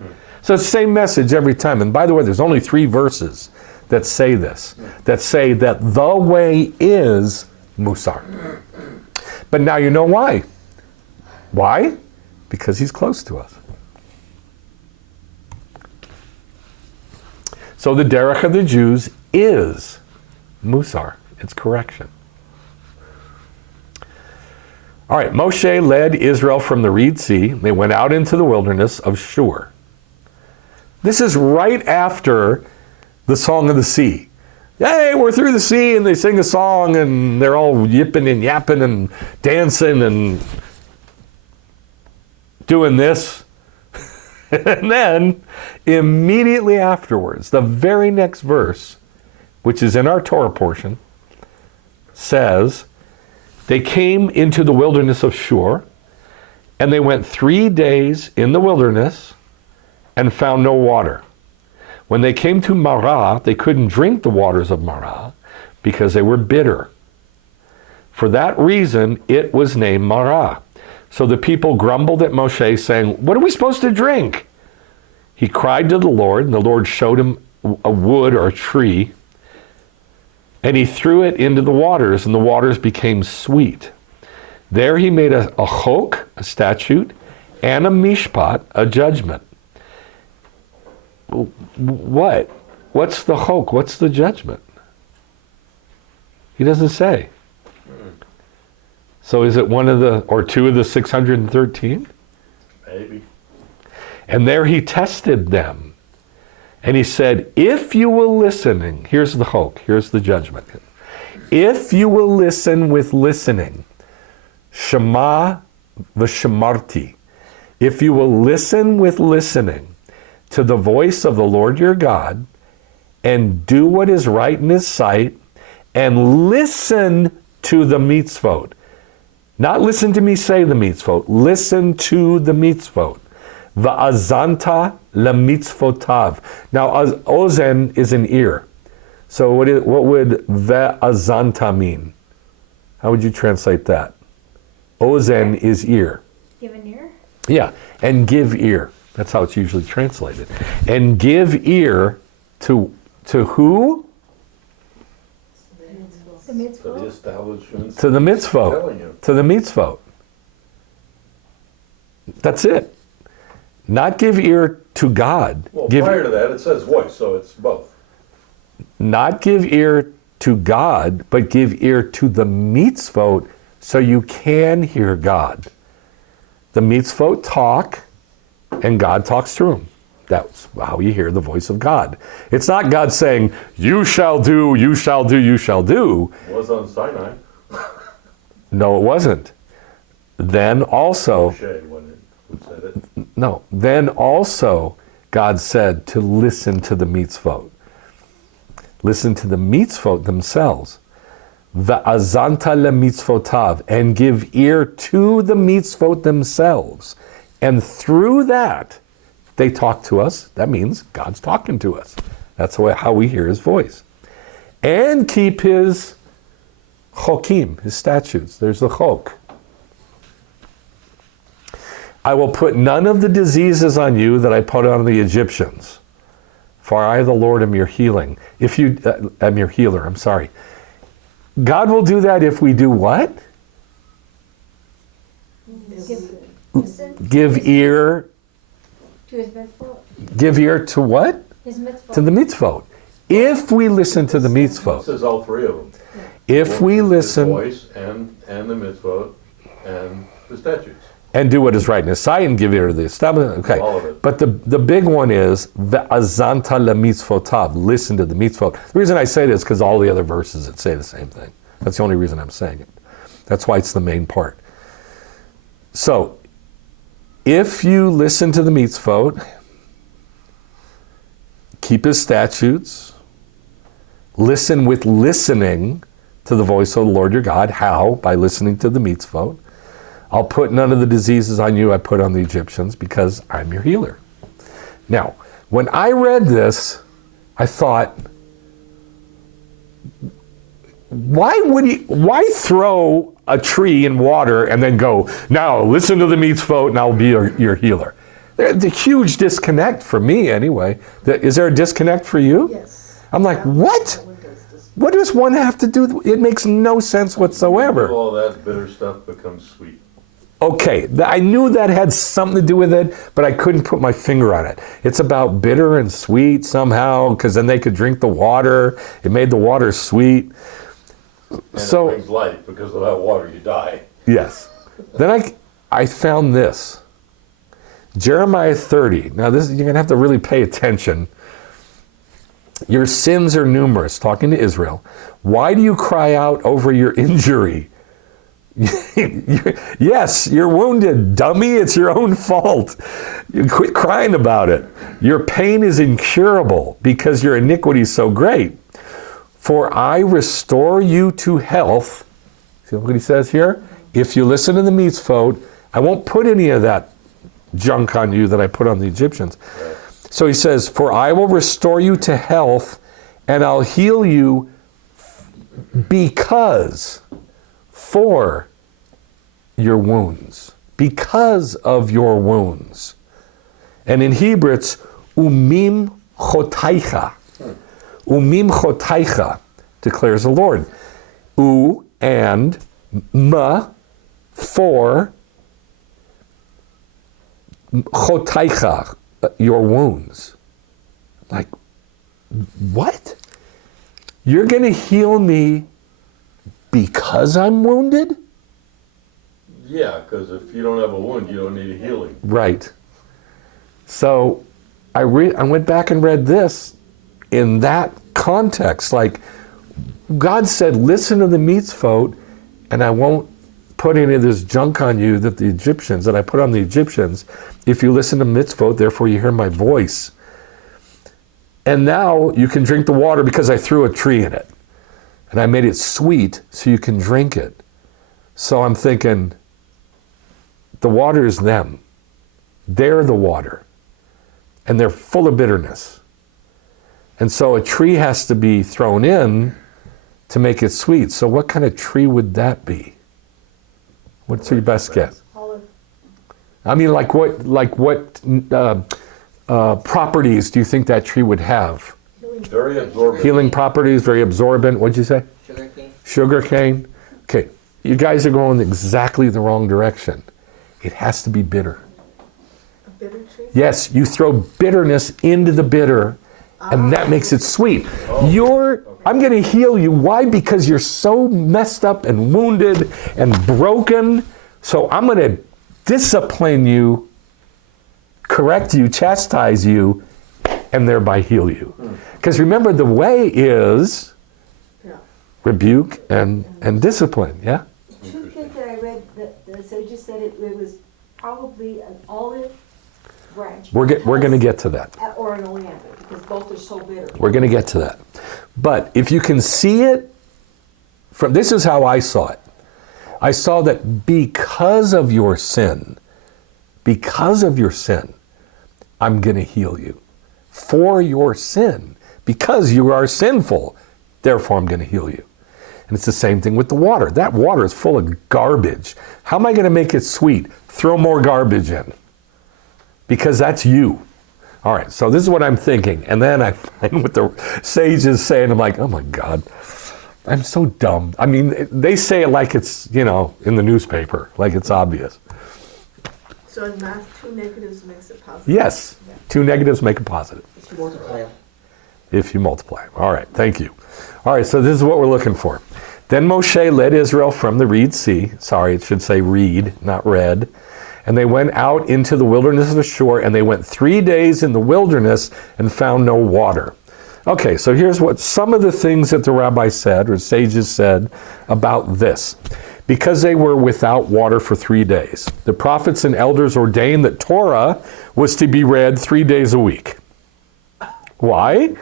So it's the same message every time. And by the way, there's only 3 verses that say this, that say that the way is musar. But now you know why. Why? Because he's close to us. So the derech of the Jews is musar. It's correction. All right, Moshe led Israel from the Reed Sea. They went out into the wilderness of Shur. This is right after the Song of the Sea. Hey, we're through the sea, and they sing a song, and they're all yipping and yapping and dancing and doing this. And then, immediately afterwards, the very next verse, which is in our Torah portion, says, they came into the wilderness of Shur, and they went 3 days in the wilderness and found no water. When they came to Marah, they couldn't drink the waters of Marah because they were bitter. For that reason, it was named Marah. So the people grumbled at Moshe, saying, what are we supposed to drink? He cried to the Lord, and the Lord showed him a wood or a tree, and he threw it into the waters, and the waters became sweet. There he made a chok, a statute, and a mishpat, a judgment. What? What's the chok? What's the judgment? He doesn't say. So is it one of the, or two of the 613? Maybe. And there he tested them. And he said, if you will listen, here's the chok, here's the judgment. If you will listen with listening, Shema v'shemarti. If you will listen with listening to the voice of the Lord your God and do what is right in his sight and listen to the mitzvot. Not listen to me say the mitzvot, listen to the mitzvot. Va'azanta lemitzvotav. Now, ozen is an ear. So what would ve'azanta mean? How would you translate that? Ozen is ear. Give an ear? Yeah, and give ear. That's how it's usually translated. And give ear to who? The To the mitzvah? establishments. To the mitzvot. Telling you. To the mitzvot. That's it. Not give ear to God. Well, Give, prior to that, it says voice, so it's both. not give ear to God, but give ear to the mitzvot so you can hear God. The mitzvot talk, and God talks through them. That's how you hear the voice of God. It's not God saying, you shall do, you shall do, you shall do. It was on Sinai. No, it wasn't. Then also, Moshe, when it who said it. no, then also God said to listen to the mitzvot. Listen to the mitzvot themselves. Va'azanta lemitzvotav, and give ear to the mitzvot themselves. And through that, they talk to us. That means God's talking to us. That's how we hear his voice. And keep his chokim, his statutes. There's the chok. I will put none of the diseases on you that I put on the Egyptians. For I, the Lord, am your healing. If you, am your healer, I'm sorry. God will do that if we do what? Listen Give ear. to his mitzvah. Give ear to what? His mitzvah. To the mitzvot. If we listen to the It mitzvot. says all three of them. If we His listen voice and the mitzvot and the statutes. and do what is right in his sight and give ear to the establishment. Okay. All of it. But the big one is ve'azanta lemitzvotav. Listen to the mitzvot. The reason I say this is because all the other verses that say the same thing. That's the only reason I'm saying it. That's why it's the main part. So, if you listen to the mitzvot, keep his statutes, listen with listening to the voice of the Lord your God. How? By listening to the mitzvot. I'll put none of the diseases on you I put on the Egyptians because I'm your healer. Now, when I read this, I thought, why throw a tree in water and then go, now listen to the mitzvot and I'll be your healer? There's a huge disconnect for me anyway. Is there a disconnect for you? Yes. I'm like, what? What does one have to do? It makes no sense whatsoever. All that bitter stuff becomes sweet. Okay, I knew that had something to do with it, but I couldn't put my finger on it. It's about bitter and sweet somehow, because then they could drink the water. It made the water sweet. And So- it brings life, because without water you die. Yes. Then I found this. Jeremiah 30. Now this you're going to have to really pay attention. Your sins are numerous, talking to Israel. Why do you cry out over your injury? Yes, you're wounded, dummy. It's your own fault. You quit crying about it. Your pain is incurable because your iniquity is so great. For I restore you to health. See what he says here? If you listen to the mitzvot, I won't put any of that junk on you that I put on the Egyptians. So he says, for I will restore you to health and I'll heal you because for your wounds, because of your wounds. And in Hebrew it's umim chotaicha. Umim chotaicha, declares the Lord. U and ma, for chotaicha, your wounds. Like, what? You're going to heal me because I'm wounded? Yeah, because if you don't have a wound, you don't need a healing. Right. So I went back and read this in that context. Like, God said, listen to the mitzvot, and I won't put any of this junk on you that I put on the Egyptians. If you listen to mitzvot, therefore you hear my voice. And now you can drink the water because I threw a tree in it. And I made it sweet so you can drink it. So I'm thinking, the water is them. They're the water. And they're full of bitterness. And so a tree has to be thrown in to make it sweet. So what kind of tree would that be? What's your best guess? Olive. I mean, like what properties do you think that tree would have? Very absorbent. Healing properties, very absorbent. What'd you say? Sugar cane. Sugar cane. Okay, you guys are going exactly the wrong direction. It has to be bitter. A bitter tree? Yes, you throw bitterness into the bitter, and that makes it sweet. I'm going to heal you. Why? Because you're so messed up and wounded and broken. So I'm going to discipline you, correct you, chastise you, and thereby heal you. Because remember, the way is rebuke and discipline, yeah? Two things that I read, that so just said it was probably an olive branch. We're going to get to that. Or an oleander, because both are so bitter. We're going to get to that. But if you can see it, this is how I saw it. I saw that because of your sin, I'm going to heal you. For your sin, because you are sinful, therefore I'm going to heal you. And it's the same thing with the water. That water is full of garbage. How am I going to make it sweet? Throw more garbage in. Because that's you. All right, so this is what I'm thinking. And then I find what the sages say, and I'm like, oh my God, I'm so dumb. I mean, they say it like it's, in the newspaper, like it's obvious. So in math, 2 negatives makes it positive? Yes, 2 negatives make a positive. If you multiply them. If you multiply. All right, thank you. All right, so this is what we're looking for. Then Moshe led Israel from the Reed Sea. Sorry, it should say reed, not red. And they went out into the wilderness of Shur, and they went 3 days in the wilderness and found no water. Okay, so here's what some of the things that the rabbi said, or sages said, about this. Because they were without water for 3 days, the prophets and elders ordained that Torah was to be read 3 days a week. Why?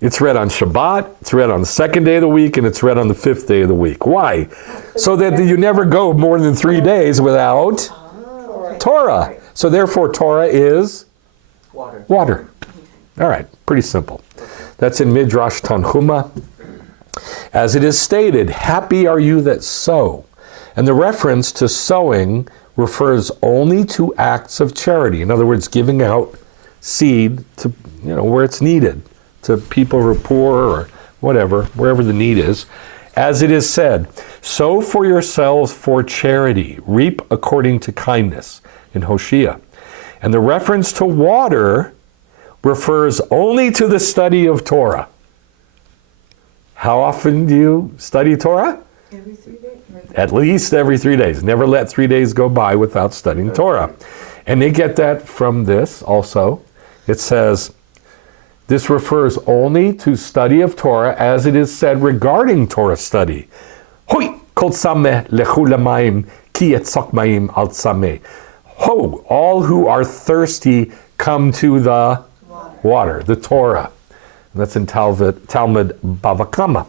It's read on Shabbat, it's read on the 2nd day of the week, and it's read on the 5th day of the week. Why? So that you never go more than 3 days without Torah. So therefore Torah is water. All right, pretty simple. That's in Midrash Tanhuma. As it is stated, happy are you that sow. And the reference to sowing refers only to acts of charity. In other words, giving out seed to, where it's needed, to people who are poor or whatever, wherever the need is. As it is said, sow for yourselves for charity, reap according to kindness, in Hosea. And the reference to water refers only to the study of Torah. How often do you study Torah? Every 3 days? At least every 3 days. Never let 3 days go by without studying Torah. And they get that from this also. It says, this refers only to study of Torah as it is said regarding Torah study. Hoi kol sameh lechu lamayim ki etzok mayim al sameh. Ho, all who are thirsty come to the water, the Torah. And that's in Talmud Bava Kama.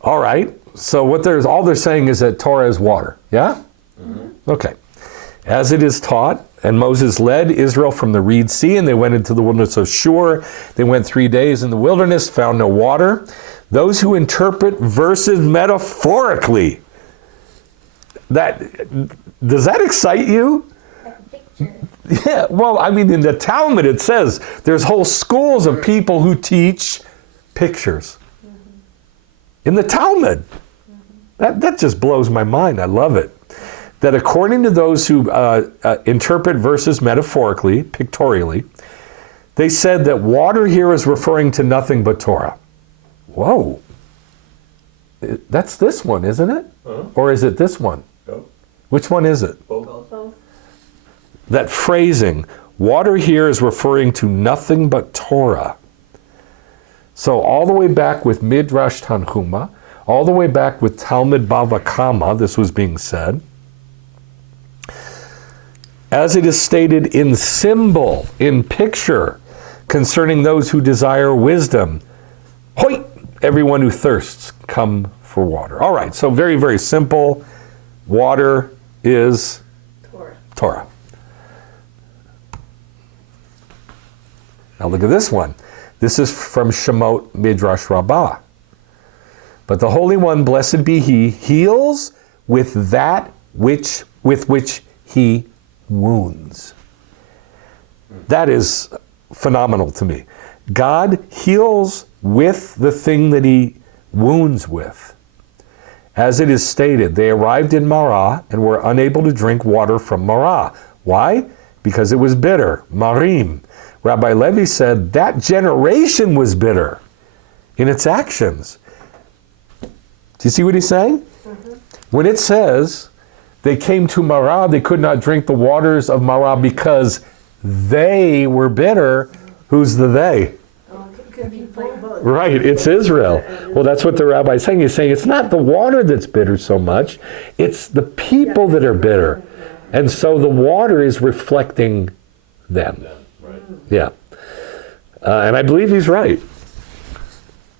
All right, so all they're saying is that Torah is water, yeah? Mm-hmm. Okay. As it is taught, and Moses led Israel from the Reed Sea, and they went into the wilderness of Shur. They went 3 days in the wilderness, found no water. Those who interpret verses metaphorically, does that excite you? Yeah, well, I mean, in the Talmud it says there's whole schools of people who teach pictures. In the Talmud. That just blows my mind. I love it. That according to those who interpret verses metaphorically, pictorially, They said that water here is referring to nothing but Torah. Whoa. That's this one, isn't it? Huh? Or is it this one? Go. Which one is it? Both. Both. That phrasing, water here is referring to nothing but Torah. So all the way back with Midrash Tanhuma, all the way back with Talmud Bava Kama, this was being said. As it is stated in symbol, in picture, concerning those who desire wisdom, hoi, everyone who thirsts, come for water. All right, so very, very simple. Water is Torah. Torah. Now look at this one. This is from Shemot Midrash Rabbah. But the Holy One, blessed be He, heals with that with which He wounds. That is phenomenal to me. God heals with the thing that He wounds with. As it is stated, they arrived in Marah and were unable to drink water from Marah. Why? Because it was bitter. Marim. Rabbi Levi said that generation was bitter in its actions. Do you see what he's saying? Mm-hmm. When it says they came to Marah, they could not drink the waters of Marah because they were bitter. Who's the they? Could be like both. Right, it's Israel. Well, that's what the rabbi's saying. He's saying it's not the water that's bitter so much, it's the people that are bitter. And so the water is reflecting them. Right. Yeah. And I believe he's right.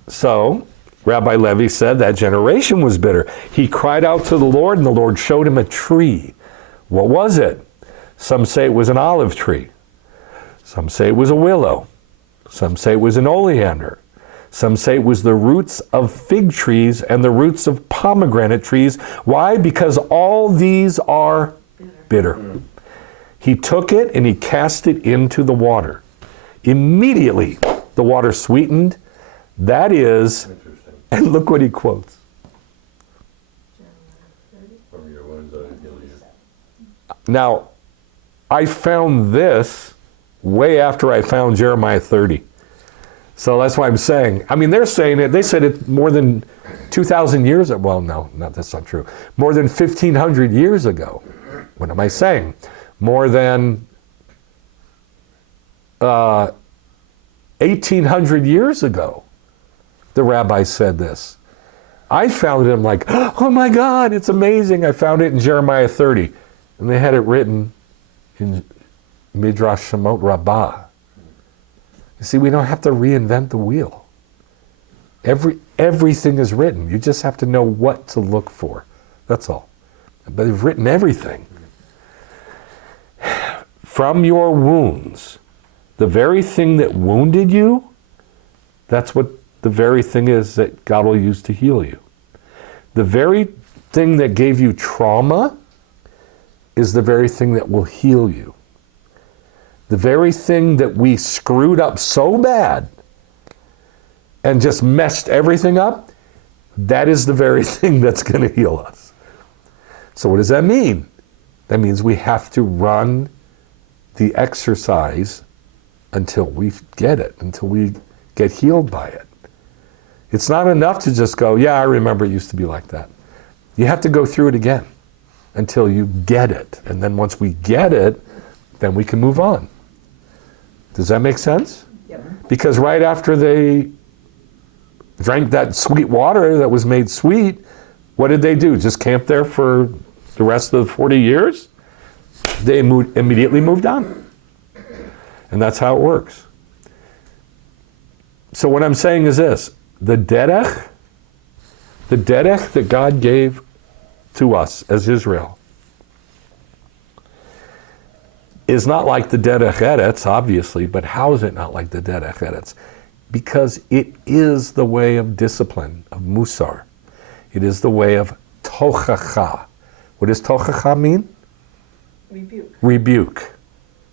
So, Rabbi Levi said that generation was bitter. He cried out to the Lord, and the Lord showed him a tree. What was it? Some say it was an olive tree. Some say it was a willow. Some say it was an oleander. Some say it was the roots of fig trees and the roots of pomegranate trees. Why? Because all these are bitter. He took it and he cast it into the water. Immediately, the water sweetened. That is, Interesting. and look what he quotes. From your wounds I heal you. Now, I found this way after I found Jeremiah 30. So that's why I'm saying, I mean, they're saying it, they said it more than 2,000 years ago. Well, no, that's not true. More than 1,500 years ago. What am I saying? More than 1,800 years ago, the rabbi said this. I found it, I'm like, oh my God, it's amazing. I found it in Jeremiah 30. And they had it written in Midrash Shemot Rabbah. You see, we don't have to reinvent the wheel. Everything is written. You just have to know what to look for. That's all. But they've written everything. From your wounds, the very thing that wounded you, that's what the very thing is that God will use to heal you. The very thing that gave you trauma is the very thing that will heal you. The very thing that we screwed up so bad and just messed everything up, that is the very thing that's going to heal us. So what does that mean? That means we have to run the exercise until we get it, until we get healed by it. It's not enough to just go, yeah, I remember it used to be like that. You have to go through it again until you get it. And then once we get it, then we can move on. Does that make sense? Yep. Because right after they drank that sweet water that was made sweet, what did they do? Just camp there for the rest of the 40 years? They immediately moved on. And that's how it works. So what I'm saying is this. The derech that God gave to us as Israel is not like the derech eretz, obviously, but how is it not like the derech eretz? Because it is the way of discipline, of musar. It is the way of tochacha. What does tochacha mean? Rebuke. Rebuke.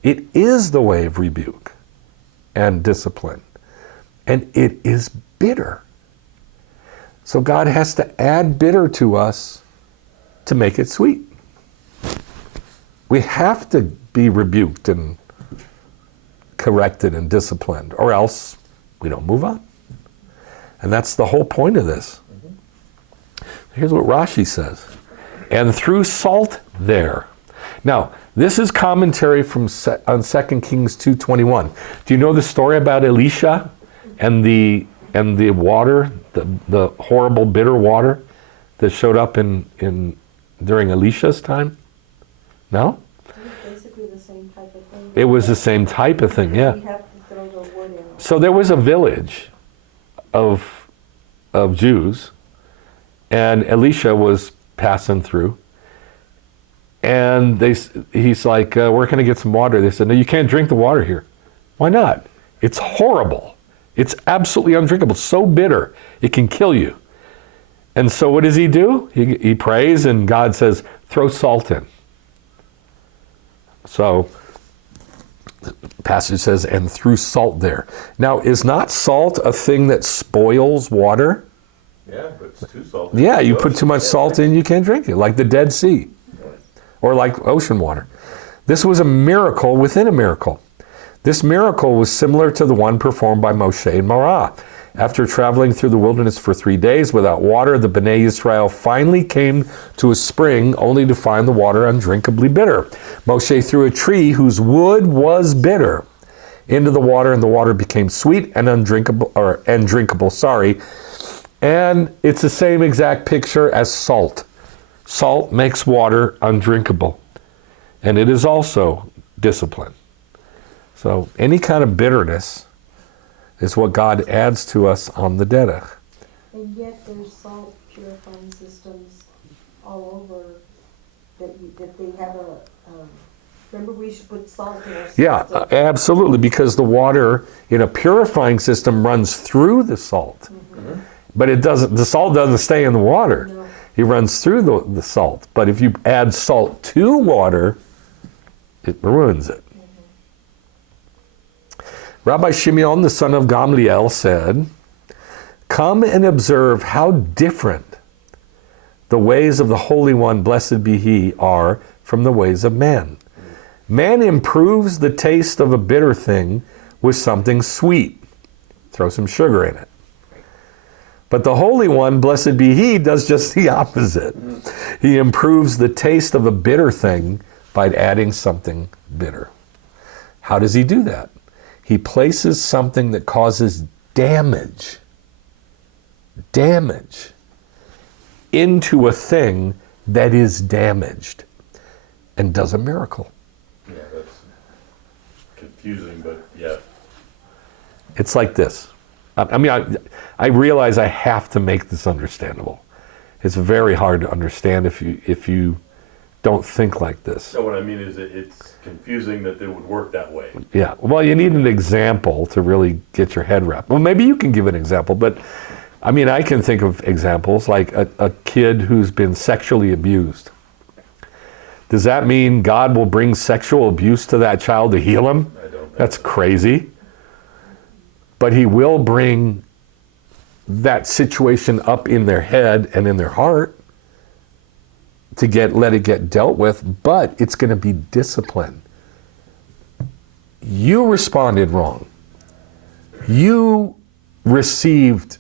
It is the way of rebuke and discipline. And it is bitter. So God has to add bitter to us to make it sweet. We have to be rebuked and corrected and disciplined, or else we don't move on. And that's the whole point of this. Here's what Rashi says. And threw salt there. Now, this is commentary on 2 Kings 2:21. Do you know the story about Elisha and the water, the horrible bitter water that showed up during Elisha's time? No? It was basically the same type of thing. It was the same type of thing, yeah. We have to throw the wood in. So there was a village of Jews, and Elisha was passing through, and he's like, where can I get some water? They said, no, you can't drink the water here. Why not? It's horrible. It's absolutely undrinkable. So bitter, it can kill you. And so what does he do? He prays, and God says, throw salt in. So the passage says, and threw salt there. Now, is not salt a thing that spoils water? Yeah, but it's too salty. Yeah, you put too much salt in, you can't drink it, like the Dead Sea or like ocean water. This was a miracle within a miracle. This miracle was similar to the one performed by Moshe in Marah. After traveling through the wilderness for 3 days without water, the Bnei Israel finally came to a spring only to find the water undrinkably bitter. Moshe threw a tree whose wood was bitter into the water, and the water became sweet and drinkable. And it's the same exact picture as salt. Salt makes water undrinkable, and it is also discipline. So any kind of bitterness is what God adds to us on the derech. And yet there's salt purifying systems all over that they have remember we should put salt in our Yeah, system. absolutely, because the water in a purifying system runs through the salt. But the salt doesn't stay in the water. No. It runs through the salt. But if you add salt to water, it ruins it. Rabbi Shimeon, the son of Gamliel, said, come and observe how different the ways of the Holy One, blessed be He, are from the ways of man. Man improves the taste of a bitter thing with something sweet. Throw some sugar in it. But the Holy One, blessed be He, does just the opposite. He improves the taste of a bitter thing by adding something bitter. How does He do that? He places something that causes damage into a thing that is damaged and does a miracle. Yeah, that's confusing, but yeah. It's like this. I mean, I realize I have to make this understandable. It's very hard to understand if you don't think like this. So what I mean is it's confusing that it would work that way. Yeah, well, you need an example to really get your head wrapped. Well, maybe you can give an example, but I mean, I can think of examples like a kid who's been sexually abused. Does that mean God will bring sexual abuse to that child to heal him? I don't think That's so. crazy. But He will bring that situation up in their head and in their heart to let it get dealt with, but it's going to be discipline. You responded wrong. You received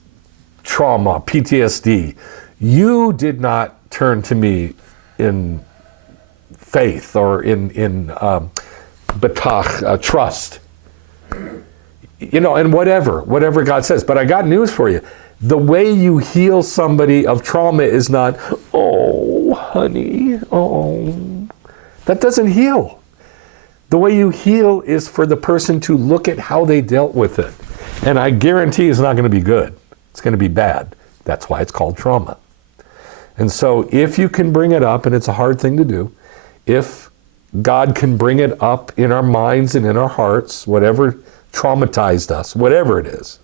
trauma, PTSD. You did not turn to me in faith or in betach, trust. You know, and whatever God says. But I got news for you. The way you heal somebody of trauma is not, oh, honey, oh. That doesn't heal. The way you heal is for the person to look at how they dealt with it. And I guarantee it's not going to be good. It's going to be bad. That's why it's called trauma. And so if you can bring it up, and it's a hard thing to do, if God can bring it up in our minds and in our hearts, whatever traumatized us, whatever it is,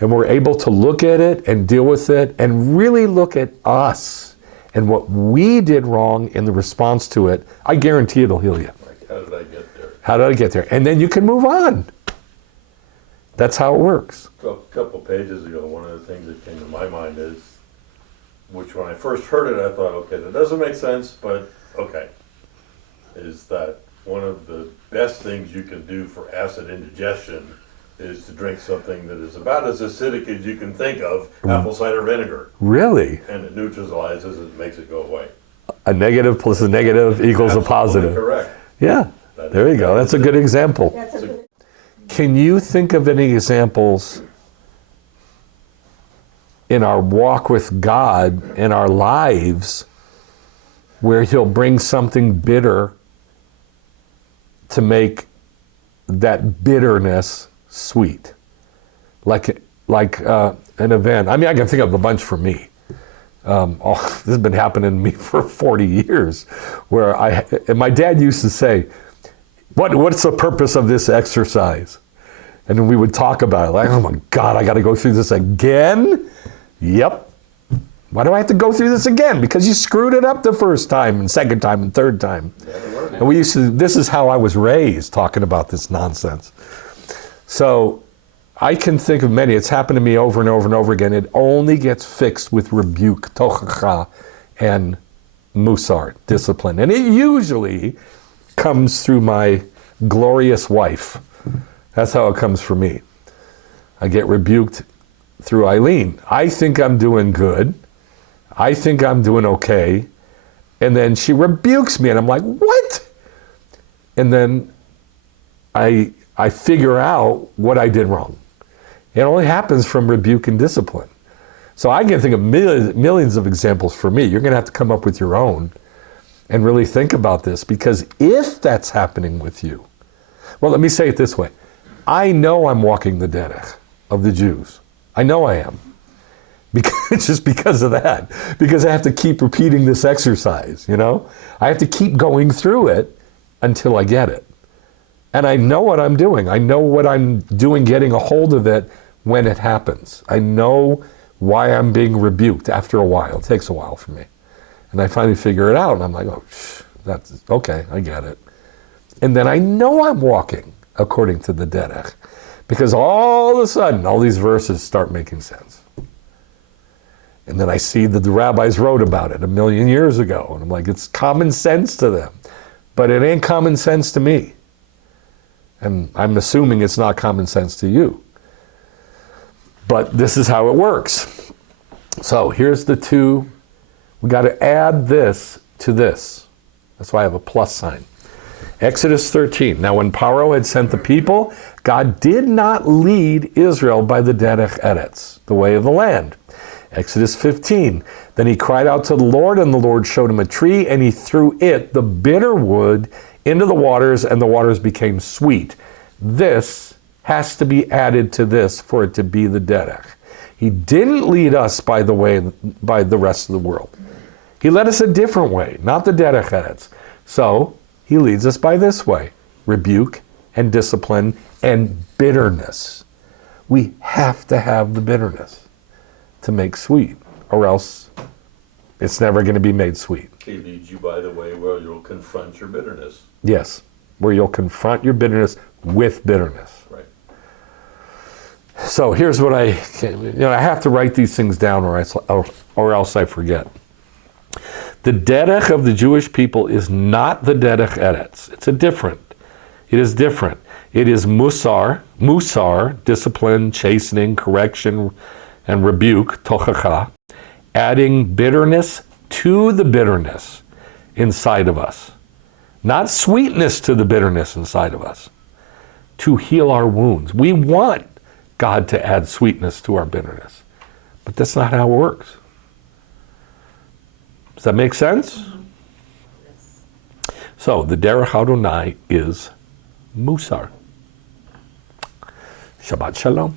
and we're able to look at it and deal with it and really look at us and what we did wrong in the response to it, I guarantee it'll heal you. Like, how did I get there? How did I get there? And then you can move on. That's how it works. So a couple pages ago, one of the things that came to my mind is, which when I first heard it, I thought, okay, that doesn't make sense, but okay, is that one of the best things you can do for acid indigestion is to drink something that is about as acidic as you can think of, apple cider vinegar. Really? And it neutralizes it, makes it go away. A negative plus a negative equals a Absolutely positive. correct. Yeah, there you go. That's a good example. That's a good, Can you think of any examples in our walk with God, in our lives, where He'll bring something bitter to make that bitterness sweet? Like an event. I mean, I can think of a bunch for me. This has been happening to me for 40 years, where and my dad used to say, what's the purpose of this exercise? And then we would talk about it, like, oh my God, I got to go through this again? Yep. Why do I have to go through this again? Because you screwed it up the first time and second time and third time. And this is how I was raised, talking about this nonsense. So I can think of many. It's happened to me over and over and over again. It only gets fixed with rebuke, tochacha, and musar, discipline. And it usually comes through my glorious wife. That's how it comes for me. I get rebuked through Eileen. I think I'm doing good. I think I'm doing okay. And then she rebukes me, and I'm like, what? And then I figure out what I did wrong. It only happens from rebuke and discipline. So I can think of millions of examples for me. You're going to have to come up with your own and really think about this, because if that's happening with you, well, let me say it this way. I know I'm walking the derech of the Jews. I know I am. Just because of that. Because I have to keep repeating this exercise, you know? I have to keep going through it until I get it. And I know what I'm doing. I know what I'm doing, getting a hold of it when it happens. I know why I'm being rebuked after a while. It takes a while for me. And I finally figure it out, and I'm like, oh, that's okay, I get it. And then I know I'm walking according to the derech, because all of a sudden, all these verses start making sense. And then I see that the rabbis wrote about it 1,000,000 years ago, and I'm like, it's common sense to them, but it ain't common sense to me. And I'm assuming it's not common sense to you. But this is how it works. So here's the two. We got to add this to this. That's why I have a plus sign. Exodus 13. Now when Paro had sent the people, God did not lead Israel by the derech eretz, the way of the land. Exodus 15. Then he cried out to the Lord, and the Lord showed him a tree, and he threw it, the bitter wood, into the waters, and the waters became sweet. This has to be added to this for it to be the derech. He didn't lead us by the way, by the rest of the world. He led us a different way, not the derech eretz. So he leads us by this way: rebuke and discipline and bitterness. We have to have the bitterness to make sweet, or else it's never going to be made sweet. He leads you by the way where you'll confront your bitterness. Yes, where you'll confront your bitterness with bitterness. Right. So here's what I have to write these things down, or else I forget. The derech of the Jewish people is not the derech eretz. It is different. It is musar, discipline, chastening, correction, and rebuke, tochacha, adding bitterness to the bitterness inside of us. Not sweetness to the bitterness inside of us, to heal our wounds. We want God to add sweetness to our bitterness, but that's not how it works. Does that make sense? Yes. So the derech Adonai is musar. Shabbat shalom.